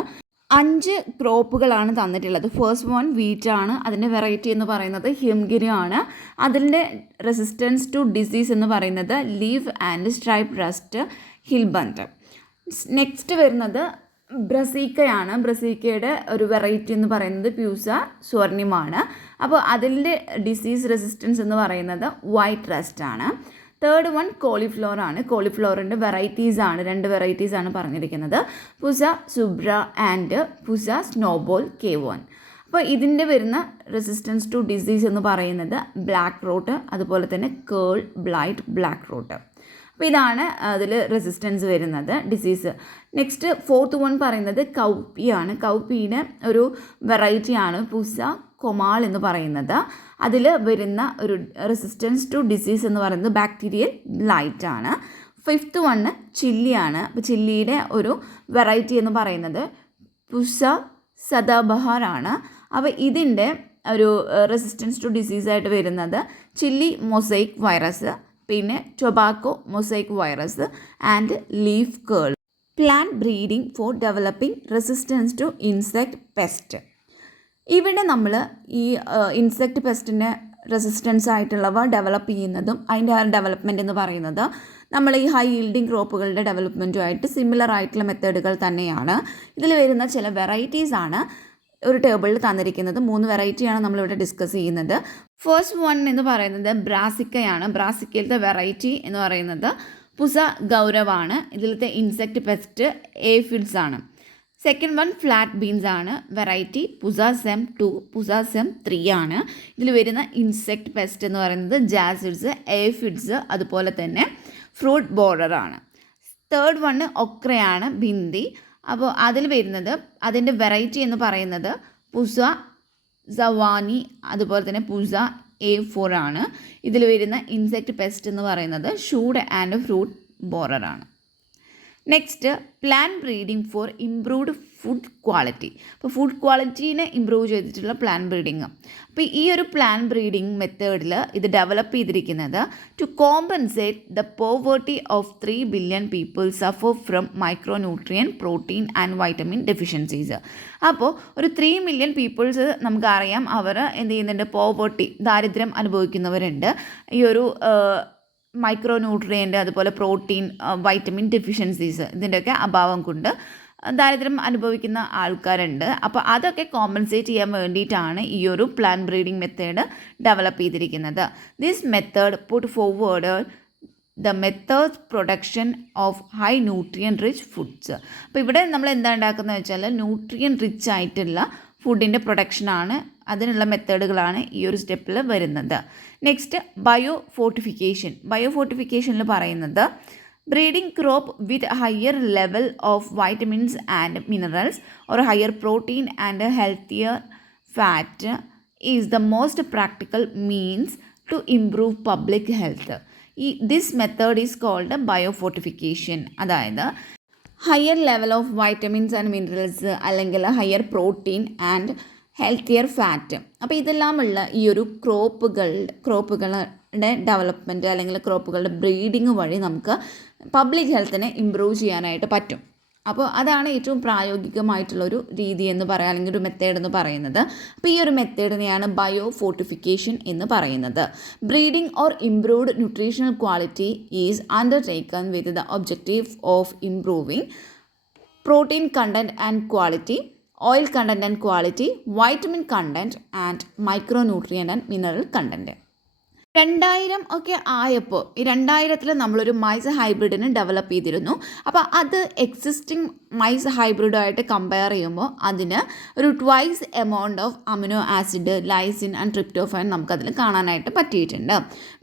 5 ക്രോപ്പുകളാണ് തന്നിട്ടുള്ളത്. ഫസ്റ്റ് വൺ വീറ്റാണ്, അതിൻ്റെ വെറൈറ്റി എന്ന് പറയുന്നത് ഹിംഗിരി ആണ്. അതിൻ്റെ റെസിസ്റ്റൻസ് ടു ഡിസീസ് എന്ന് പറയുന്നത് ലീവ് ആൻഡ് സ്ട്രൈപ്പ് റസ്റ്റ് ഹിൽബൻഡ്. നെക്സ്റ്റ് വരുന്നത് ബ്രസീക്കയാണ്. ബ്രസീക്കയുടെ ഒരു വെറൈറ്റി എന്ന് പറയുന്നത് പ്യൂസ സ്വർണിമാണ്. അപ്പോൾ അതിൻ്റെ ഡിസീസ് റെസിസ്റ്റൻസ് എന്ന് പറയുന്നത് വൈറ്റ് റസ്റ്റ് ആണ്. തേർഡ് വൺ കോളിഫ്ലവർ ആണ്. കോളിഫ്ലവറിൻ്റെ വെറൈറ്റീസ് ആണ്, 2 വെറൈറ്റീസ് ആണ് പറഞ്ഞിരിക്കുന്നത്, Pusa സുബ്ര and Pusa snowball K1. അപ്പോൾ ഇതിൻ്റെ വരുന്ന റെസിസ്റ്റൻസ് ടു ഡിസീസ് എന്ന് പറയുന്നത് ബ്ലാക്ക് റോട്ട്, അതുപോലെ തന്നെ കേൾ ബ്ലൈറ്റ് ബ്ലാക്ക് റോട്ട്. അപ്പോൾ ഇതാണ് അതിൽ റെസിസ്റ്റൻസ് വരുന്നത് ഡിസീസ്. നെക്സ്റ്റ് ഫോർത്ത് വൺ പറയുന്നത് കൗപ്പിയാണ്. കൗപ്പിയുടെ ഒരു വെറൈറ്റിയാണ് പുസ കൊമാൾ എന്ന് പറയുന്നത്. അതിൽ വരുന്ന ഒരു റെസിസ്റ്റൻസ് ടു ഡിസീസ് എന്ന് പറയുന്നത് ബാക്ടീരിയൽ ബ്ലൈറ്റ് ആണ്. ഫിഫ്ത്ത് വണ്ണ് ചില്ലിയാണ്. അപ്പോൾ ചില്ലിയുടെ ഒരു വെറൈറ്റി എന്ന് പറയുന്നത് പുസ സദാബഹാർ ആണ്. അപ്പോൾ ഇതിൻ്റെ ഒരു റെസിസ്റ്റൻസ് ടു ഡിസീസായിട്ട് വരുന്നത് ചില്ലി മൊസൈക്ക് വൈറസ്, പിന്നെ tobacco mosaic virus and leaf curl. Plant breeding for developing resistance to insect pest. ഇവിടെ നമ്മൾ ഈ ഇൻസെക്ട് പെസ്റ്റിൻ്റെ റെസിസ്റ്റൻസ് ആയിട്ടുള്ളവ ഡെവലപ്പ് ചെയ്യുന്നതും അതിൻ്റെ ആ ഡെവലപ്മെൻറ്റ് എന്ന് പറയുന്നത് നമ്മൾ ഈ ഹൈ ഈൽഡിങ് ക്രോപ്പുകളുടെ ഡെവലപ്മെൻറ്റുമായിട്ട് സിമിലർ ആയിട്ടുള്ള മെത്തേഡുകൾ തന്നെയാണ്. ഇതിൽ വരുന്ന ചില വെറൈറ്റീസ് ആണ് ഒരു ടേബിളിൽ തന്നിരിക്കുന്നത്. 3 വെറൈറ്റിയാണ് നമ്മളിവിടെ ഡിസ്കസ് ചെയ്യുന്നത്. ഫസ്റ്റ് വൺ എന്ന് പറയുന്നത് ബ്രാസിക്കയാണ്. ബ്രാസിക്കയിലത്തെ വെറൈറ്റി എന്ന് പറയുന്നത് പുസ ഗൗരവാണ്. ഇതിലത്തെ ഇൻസെക്ട് പെസ്റ്റ് ഏഫിഡ്സ് ആണ്. സെക്കൻഡ് വൺ ഫ്ലാറ്റ് ബീൻസ് ആണ്. Variety Pusa sem 2, Pusa sem 3 ആണ്. ഇതിൽ വരുന്ന ഇൻസെക്ട് പെസ്റ്റ് എന്ന് പറയുന്നത് ജാസിഡ്സ്, ഏഫിഡ്സ്, അതുപോലെ തന്നെ ഫ്രൂട്ട് ബോർഡർ ആണ്. തേർഡ് വണ്ണ് ഒക്രയാണ്, ബിന്ദി. അപ്പോൾ അതിൽ വരുന്നത് അതിൻ്റെ വെറൈറ്റി എന്ന് പറയുന്നത് പുസ സവാനി, അതുപോലെ തന്നെ പുസ A4 ആണ്. ഇതിൽ വരുന്ന ഇൻസെക്ട് പെസ്റ്റ് എന്ന് പറയുന്നത് ഷൂഡ് ആൻഡ് ഫ്രൂട്ട് ബോറർ ആണ്. Next plant breeding for improved food quality. അപ്പോൾ ഫുഡ് ക്വാളിറ്റീനെ ഇമ്പ്രൂവ് ചെയ്തിട്ടുള്ള പ്ലാന്റ് ബ്രീഡിങ്. അപ്പോൾ ഈ ഒരു പ്ലാന്റ് ബ്രീഡിംഗ് മെത്തേഡിൽ ഇത് ഡെവലപ്പ് ചെയ്തിരിക്കുന്നത് to compensate the poverty of 3 billion people suffer from micronutrient, protein and vitamin deficiencies. അപ്പോൾ ഒരു 3 മില്യൺ പീപ്പിൾസ് നമുക്കറിയാം, അവർ എന്ത് ചെയ്യുന്നുണ്ട്, പോവേർട്ടി, ദാരിദ്ര്യം അനുഭവിക്കുന്നവരുണ്ട്. ഈ ഒരു മൈക്രോന്യൂട്രിയൻ്റ്, അതുപോലെ പ്രോട്ടീൻ, വൈറ്റമിൻ ഡെഫിഷ്യൻസീസ് ഇതിൻ്റെയൊക്കെ അഭാവം കൊണ്ട് ദാരിദ്ര്യം അനുഭവിക്കുന്ന ആൾക്കാരുണ്ട്. അപ്പോൾ അതൊക്കെ കോമ്പൻസേറ്റ് ചെയ്യാൻ വേണ്ടിയിട്ടാണ് ഈ ഒരു പ്ലാന്റ് ബ്രീഡിംഗ് മെത്തേഡ് ഡെവലപ്പ് ചെയ്തിരിക്കുന്നത്. This method put forward the method production of high nutrient rich foods. അപ്പോൾ ഇവിടെ നമ്മൾ എന്താ ഉണ്ടാക്കുന്നത് വെച്ചാൽ ന്യൂട്രിയൻ റിച്ച് ആയിട്ടുള്ള ഫുഡിൻ്റെ പ്രൊഡക്ഷനാണ്, അതിനുള്ള മെത്തേഡുകളാണ് ഈ ഒരു സ്റ്റെപ്പിൽ വരുന്നത്. Next bio fortification. ബയോ ഫോർട്ടിഫിക്കേഷനിൽ പറയുന്നത് Breeding crop with higher level of vitamins and minerals or higher protein and healthier fat is the most practical means to improve public health. This method is called biofortification. അതായത് higher level of vitamins and minerals അല്ലെങ്കിൽ higher protein and healthier fat. അപ്പോൾ ഇതെല്ലാമുള്ള ഈ ഒരു ക്രോപ്പുകളുടെ development അല്ലെങ്കിൽ ക്രോപ്പുകളുടെ breeding വഴി നമുക്ക് public ഹെൽത്തിനെ improve ചെയ്യാനായിട്ട് പറ്റും. അപ്പോൾ അതാണ് ഏറ്റവും പ്രായോഗികമായിട്ടുള്ളൊരു രീതി എന്ന് പറയാം, അല്ലെങ്കിൽ ഒരു മെത്തേഡ് എന്ന് പറയുന്നത്. അപ്പോൾ ഈ ഒരു മെത്തേഡിനെയാണ് ബയോ ഫോർട്ടിഫിക്കേഷൻ എന്ന് പറയുന്നത്. Breeding or improved nutritional quality is undertaken with the objective of improving protein content and quality, oil content and quality, vitamin content and മൈക്രോന്യൂട്രിയൻ്റ് and mineral content. 2000 ഒക്കെ ആയപ്പോൾ ഈ 2000 നമ്മളൊരു മൈസ് ഹൈബ്രിഡിനെ ഡെവലപ്പ് ചെയ്തിരുന്നു. അപ്പോൾ അത് എക്സിസ്റ്റിംഗ് മൈസ് ഹൈബ്രിഡായിട്ട് കമ്പയർ ചെയ്യുമ്പോൾ അതിന് ഒരു twice amount of amino acid, lysine and tryptophan നമുക്കതിൽ കാണാനായിട്ട് പറ്റിയിട്ടുണ്ട്.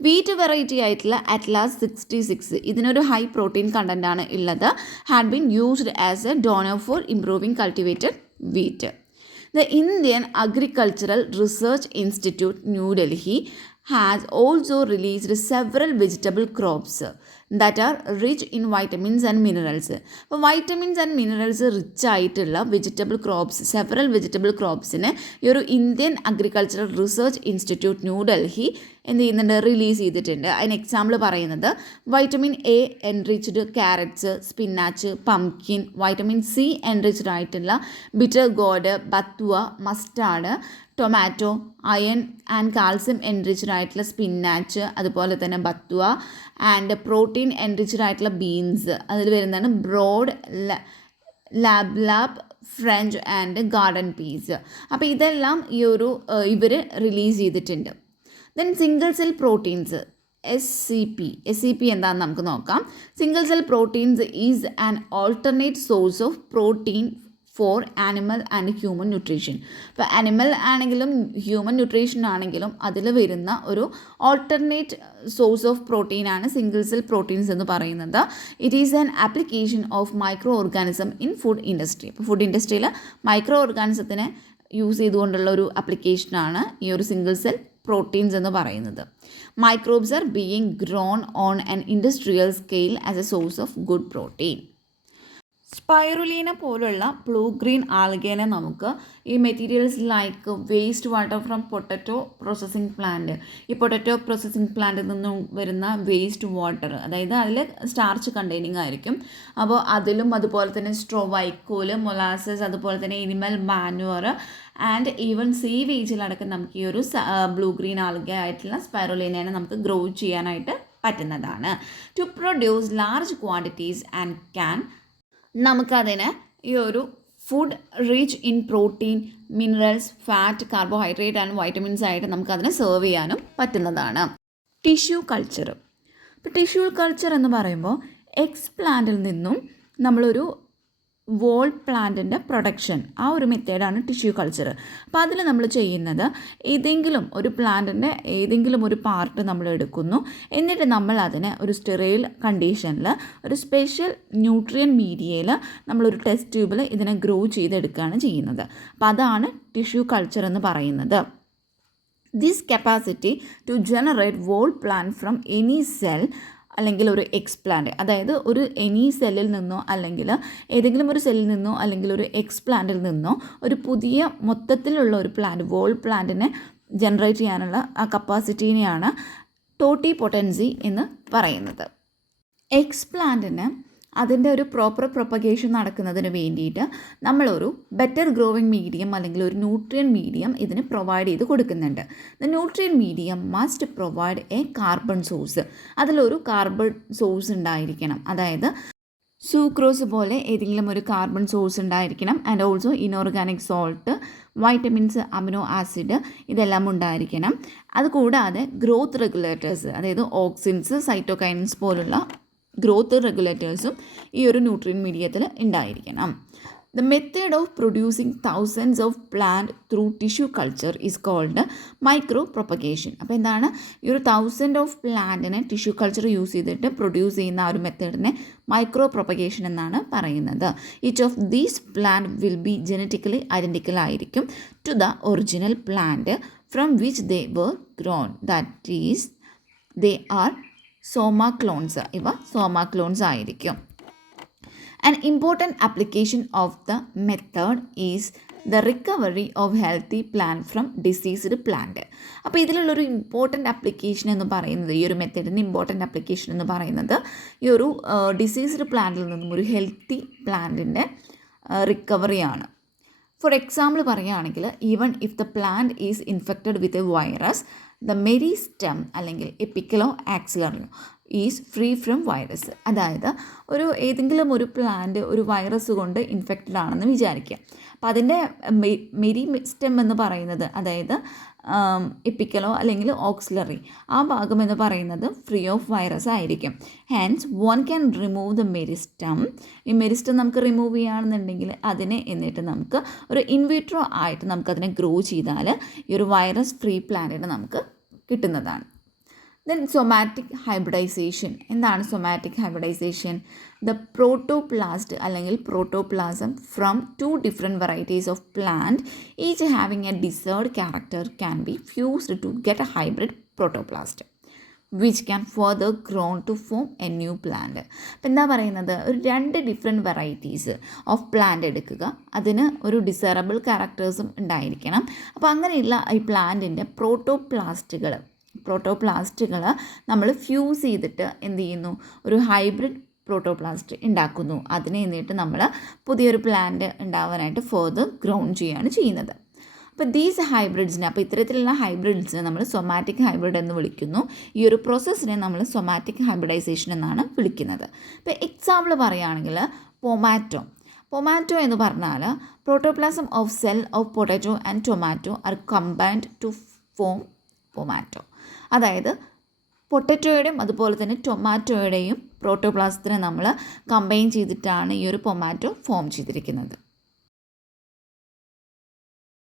വീറ്റ് വെറൈറ്റി ആയിട്ടുള്ള അറ്റ്ലാസ് 66 ഇതിനൊരു ഹൈ പ്രോട്ടീൻ കണ്ടൻ്റാണ് ഉള്ളത്. Had been used as a donor for improving cultivated wheat. The Indian Agricultural Research Institute, New Delhi, has also released several vegetable crops that are rich in vitamins and minerals. അപ്പോൾ vitamins and minerals rich ആയിട്ടുള്ള vegetable crops, several vegetable ക്രോപ്സിന് ഈ ഒരു Indian Agricultural Research Institute New Delhi എന്ത് ചെയ്യുന്നുണ്ട്, release ചെയ്തിട്ടുണ്ട്. അതിന് example പറയുന്നത് vitamin A enriched carrots, spinach, pumpkin, vitamin C enriched ആയിട്ടുള്ള bitter gourd, bathua, mustard, tomato, iron and calcium enriched ആയിട്ടുള്ള സ്പിനാച്ച്, അതുപോലെ തന്നെ ബത്വ, ആൻഡ് പ്രോട്ടീൻ എൻറിച്ച്ഡ് ആയിട്ടുള്ള ബീൻസ്, അതിൽ വരുന്നതാണ് broad, lab, French and garden peas. അപ്പോൾ ഇതെല്ലാം ഈ ഒരു ഇവർ റിലീസ് ചെയ്തിട്ടുണ്ട്. Then single cell proteins, SCP എന്താണെന്ന് നമുക്ക് നോക്കാം. Single cell proteins is an alternate source of protein for animal and human nutrition. ഇപ്പോൾ ആനിമൽ ആണെങ്കിലും ഹ്യൂമൻ ന്യൂട്രീഷൻ ആണെങ്കിലും അതിൽ വരുന്ന ഒരു ഓൾട്ടർനേറ്റ് സോഴ്സ് ഓഫ് പ്രോട്ടീനാണ് സിംഗിൾ സെൽ പ്രോട്ടീൻസ് എന്ന് പറയുന്നത്. It is an application of micro organism in food industry. ഇപ്പോൾ ഫുഡ് ഇൻഡസ്ട്രിയിൽ മൈക്രോ ഓർഗാനിസത്തിനെ യൂസ് ചെയ്തുകൊണ്ടുള്ള ഒരു ആപ്ലിക്കേഷനാണ് ഈ ഒരു സിംഗിൾ സെൽ പ്രോട്ടീൻസ് എന്ന് പറയുന്നത്. Microbes are being grown on an industrial scale as a source of good protein. Spirulina പോലുള്ള ബ്ലൂ ഗ്രീൻ ആൽഗേനെ നമുക്ക് ഈ materials like waste water from potato processing plant, ഈ പൊട്ടറ്റോ പ്രോസസ്സിംഗ് പ്ലാന്റിൽ നിന്നും വരുന്ന വേസ്റ്റ് വാട്ടർ, അതായത് അതിൽ സ്റ്റാർച്ച് കണ്ടെയ്നിങ് ആയിരിക്കും. അപ്പോൾ അതിലും അതുപോലെ തന്നെ സ്ട്രോ, വൈക്കോല്, മൊലാസസ്, അതുപോലെ തന്നെ എനിമൽ മാനുവർ ആൻഡ് ഈവൻ സീവേജിലടക്കം നമുക്ക് ഈ ഒരു ബ്ലൂ ഗ്രീൻ ആൽഗ ആയിട്ടുള്ള സ്പൈറുലീനയെ നമുക്ക് ഗ്രോ ചെയ്യാനായിട്ട് പറ്റുന്നതാണ്. To produce large quantities and can നമുക്കതിന് ഈ ഒരു food rich in protein, minerals, fat, carbohydrate and vitamins ആയിട്ട് നമുക്കതിനെ സെർവ് ചെയ്യാനും പറ്റുന്നതാണ്. Tissue culture. ഇപ്പോൾ ടിഷ്യൂ കൾച്ചർ എന്ന് പറയുമ്പോൾ എക്സ് പ്ലാന്റിൽ നിന്നും നമ്മളൊരു വോൾ പ്ലാന്റിൻ്റെ പ്രൊഡക്ഷൻ, ആ ഒരു മെത്തേഡാണ് ടിഷ്യൂ കൾച്ചർ. അപ്പോൾ അതിൽ നമ്മൾ ചെയ്യുന്നത് ഏതെങ്കിലും ഒരു പ്ലാന്റിൻ്റെ ഏതെങ്കിലും ഒരു പാർട്ട് നമ്മൾ എടുക്കുന്നു, എന്നിട്ട് നമ്മൾ അതിനെ ഒരു സ്റ്റെറൈൽ കണ്ടീഷനിൽ ഒരു സ്പെഷ്യൽ ന്യൂട്രിയൻ മീഡിയയിൽ നമ്മളൊരു ടെസ്റ്റ് ട്യൂബിൽ ഇതിനെ ഗ്രോ ചെയ്തെടുക്കുകയാണ് ചെയ്യുന്നത്. അപ്പോൾ അതാണ് ടിഷ്യൂ കൾച്ചർ എന്ന് പറയുന്നത്. This capacity to generate whole plant from any cell അല്ലെങ്കിൽ ഒരു എക്സ്പ്ലാന്റ്, അതായത് ഒരു എനി സെല്ലിൽ നിന്നോ അല്ലെങ്കിൽ ഏതെങ്കിലും ഒരു സെല്ലിൽ നിന്നോ അല്ലെങ്കിൽ ഒരു എക്സ്പ്ലാന്റിൽ നിന്നോ ഒരു പുതിയ മൊത്തത്തിലുള്ള ഒരു പ്ലാന്റ്, വോൾ പ്ലാന്റിനെ ജനറേറ്റ് ചെയ്യാനുള്ള ആ കപ്പാസിറ്റീനെയാണ് ടോട്ടിപൊട്ടൻസി എന്ന് പറയുന്നത്. എക്സ്പ്ലാന്റിന് അതിൻ്റെ ഒരു പ്രോപ്പർ പ്രൊപ്പഗേഷൻ നടക്കുന്നതിന് വേണ്ടിയിട്ട് നമ്മളൊരു ബെറ്റർ ഗ്രോവിങ് മീഡിയം അല്ലെങ്കിൽ ഒരു ന്യൂട്രിയൻ മീഡിയം ഇതിന് പ്രൊവൈഡ് ചെയ്ത് കൊടുക്കുന്നുണ്ട്. The nutrient medium must provide A carbon source. അതിലൊരു കാർബൺ സോഴ്സ് ഉണ്ടായിരിക്കണം, അതായത് സൂക്രോസ് പോലെ ഏതെങ്കിലും ഒരു കാർബൺ സോഴ്സ് ഉണ്ടായിരിക്കണം. And also inorganic salt, vitamins, amino acid ഇതെല്ലാം ഉണ്ടായിരിക്കണം. അതുകൂടാതെ ഗ്രോത്ത് റെഗുലേറ്റേഴ്സ്, അതായത് ഓക്സിൻസ്, സൈറ്റോകൈൻസ് പോലുള്ള ഗ്രോത്ത് റെഗുലേറ്റേഴ്സും ഈ ഒരു ന്യൂട്രിയൻ മീഡിയത്തിൽ ഉണ്ടായിരിക്കണം. The method of producing thousands of plant through tissue culture is called micropropagation. അപ്പോൾ എന്താണ് ഈ ഒരു 1000 ഓഫ് പ്ലാന്റിനെ ടിഷ്യൂ കൾച്ചർ യൂസ് ചെയ്തിട്ട് പ്രൊഡ്യൂസ് ചെയ്യുന്ന ആ ഒരു മെത്തേഡിനെ മൈക്രോ പ്രൊപ്പഗേഷൻ എന്നാണ് പറയുന്നത്. Each of these plant will be genetically identical ആയിരിക്കും to the original plant from which they were grown. That is they are somaclones. ഇവ സോമ ക്ലോൺസ് ആയിരിക്കും. An important application of the method is the recovery of healthy plant from diseased plant. അപ്പോൾ ഇതിലുള്ളൊരു important application എന്ന് പറയുന്നത്, ഈ ഒരു മെത്തേഡിൻ്റെ important application എന്ന് പറയുന്നത് ഈ ഒരു ഡിസീസ്ഡ് പ്ലാന്റിൽ നിന്നും ഒരു ഹെൽത്തി പ്ലാന്റിൻ്റെ റിക്കവറിയാണ്. ഫോർ എക്സാമ്പിൾ പറയുകയാണെങ്കിൽ, even if the plant is infected with a virus, the meristem അല്ലെങ്കിൽ എപ്പിക്കലോ ആക്സിലറിയോ ഈസ് ഫ്രീ ഫ്രം വൈറസ്. അതായത് ഏതെങ്കിലും ഒരു പ്ലാന്റ് ഒരു വൈറസ് കൊണ്ട് ഇൻഫെക്റ്റഡ് ആണെന്ന് വിചാരിക്കുക. അപ്പോൾ അതിൻ്റെ മെരിസ്റ്റം എന്ന് പറയുന്നത്, അതായത് എപ്പിക്കലോ അല്ലെങ്കിൽ ഓക്സിലറി ആ ഭാഗം എന്ന് പറയുന്നത് ഫ്രീ ഓഫ് വൈറസ് ആയിരിക്കും. Hence one can remove the meristem. ഈ മെരിസ്റ്റം നമുക്ക് റിമൂവ് ചെയ്യുകയാണെന്നുണ്ടെങ്കിൽ അതിനെ എന്നിട്ട് നമുക്ക് ഒരു ഇൻവിട്രോ ആയിട്ട് നമുക്കതിനെ ഗ്രോ ചെയ്താൽ ഈ ഒരു വൈറസ് ഫ്രീ പ്ലാന്റിന് നമുക്ക് കിട്ടുന്നതാണ്. Then somatic hybridisation. എന്താണ് സൊമാറ്റിക് ഹൈബ്രിഡൈസേഷൻ? ദ പ്രോട്ടോപ്ലാസ്റ്റ് അല്ലെങ്കിൽ protoplasm from 2 different varieties of plant each having a desired character can be fused to get a hybrid protoplast which can further grown to form a new plant. അപ്പോൾ എന്താ പറയുന്നത്, ഒരു 2 different varieties of plant എടുക്കുക, അതിന് ഒരു desirable ക്യാരക്ടേഴ്സും ഉണ്ടായിരിക്കണം. അപ്പോൾ അങ്ങനെയുള്ള ഈ പ്ലാന്റിൻ്റെ പ്രോട്ടോപ്ലാസ്റ്റുകൾ നമ്മൾ ഫ്യൂസ് ചെയ്തിട്ട് എന്ത് ചെയ്യുന്നു, ഒരു ഹൈബ്രിഡ് പ്രോട്ടോപ്ലാസ്റ്റ് ഉണ്ടാക്കുന്നു. അതിനെ എന്നിട്ട് നമ്മൾ പുതിയൊരു പ്ലാന്റ് ഉണ്ടാവാനായിട്ട് ഫർദർ ഗ്രൗൺ ചെയ്യുകയാണ് ചെയ്യുന്നത്. അപ്പോൾ അപ്പോൾ ഇത്തരത്തിലുള്ള ഹൈബ്രിഡ്സിനെ നമ്മൾ സൊമാറ്റിക് ഹൈബ്രിഡ് എന്ന് വിളിക്കുന്നു. ഈ ഒരു പ്രോസസ്സിനെ നമ്മൾ സൊമാറ്റിക് ഹൈബ്രിഡൈസേഷൻ എന്നാണ് വിളിക്കുന്നത്. ഇപ്പോൾ എക്സാമ്പിൾ പറയുകയാണെങ്കിൽ പൊമാറ്റോ എന്ന് പറഞ്ഞാൽ protoplasm of cell of potato and tomato are combined to form pomato. അതായത് പൊട്ടറ്റോയുടെയും അതുപോലെ തന്നെ ടൊമാറ്റോയുടെയും പ്രോട്ടോപ്ലാസത്തിനെ നമ്മൾ കമ്പൈൻ ചെയ്തിട്ടാണ് ഈ ഒരു പൊമാറ്റോ ഫോം ചെയ്തിരിക്കുന്നത്.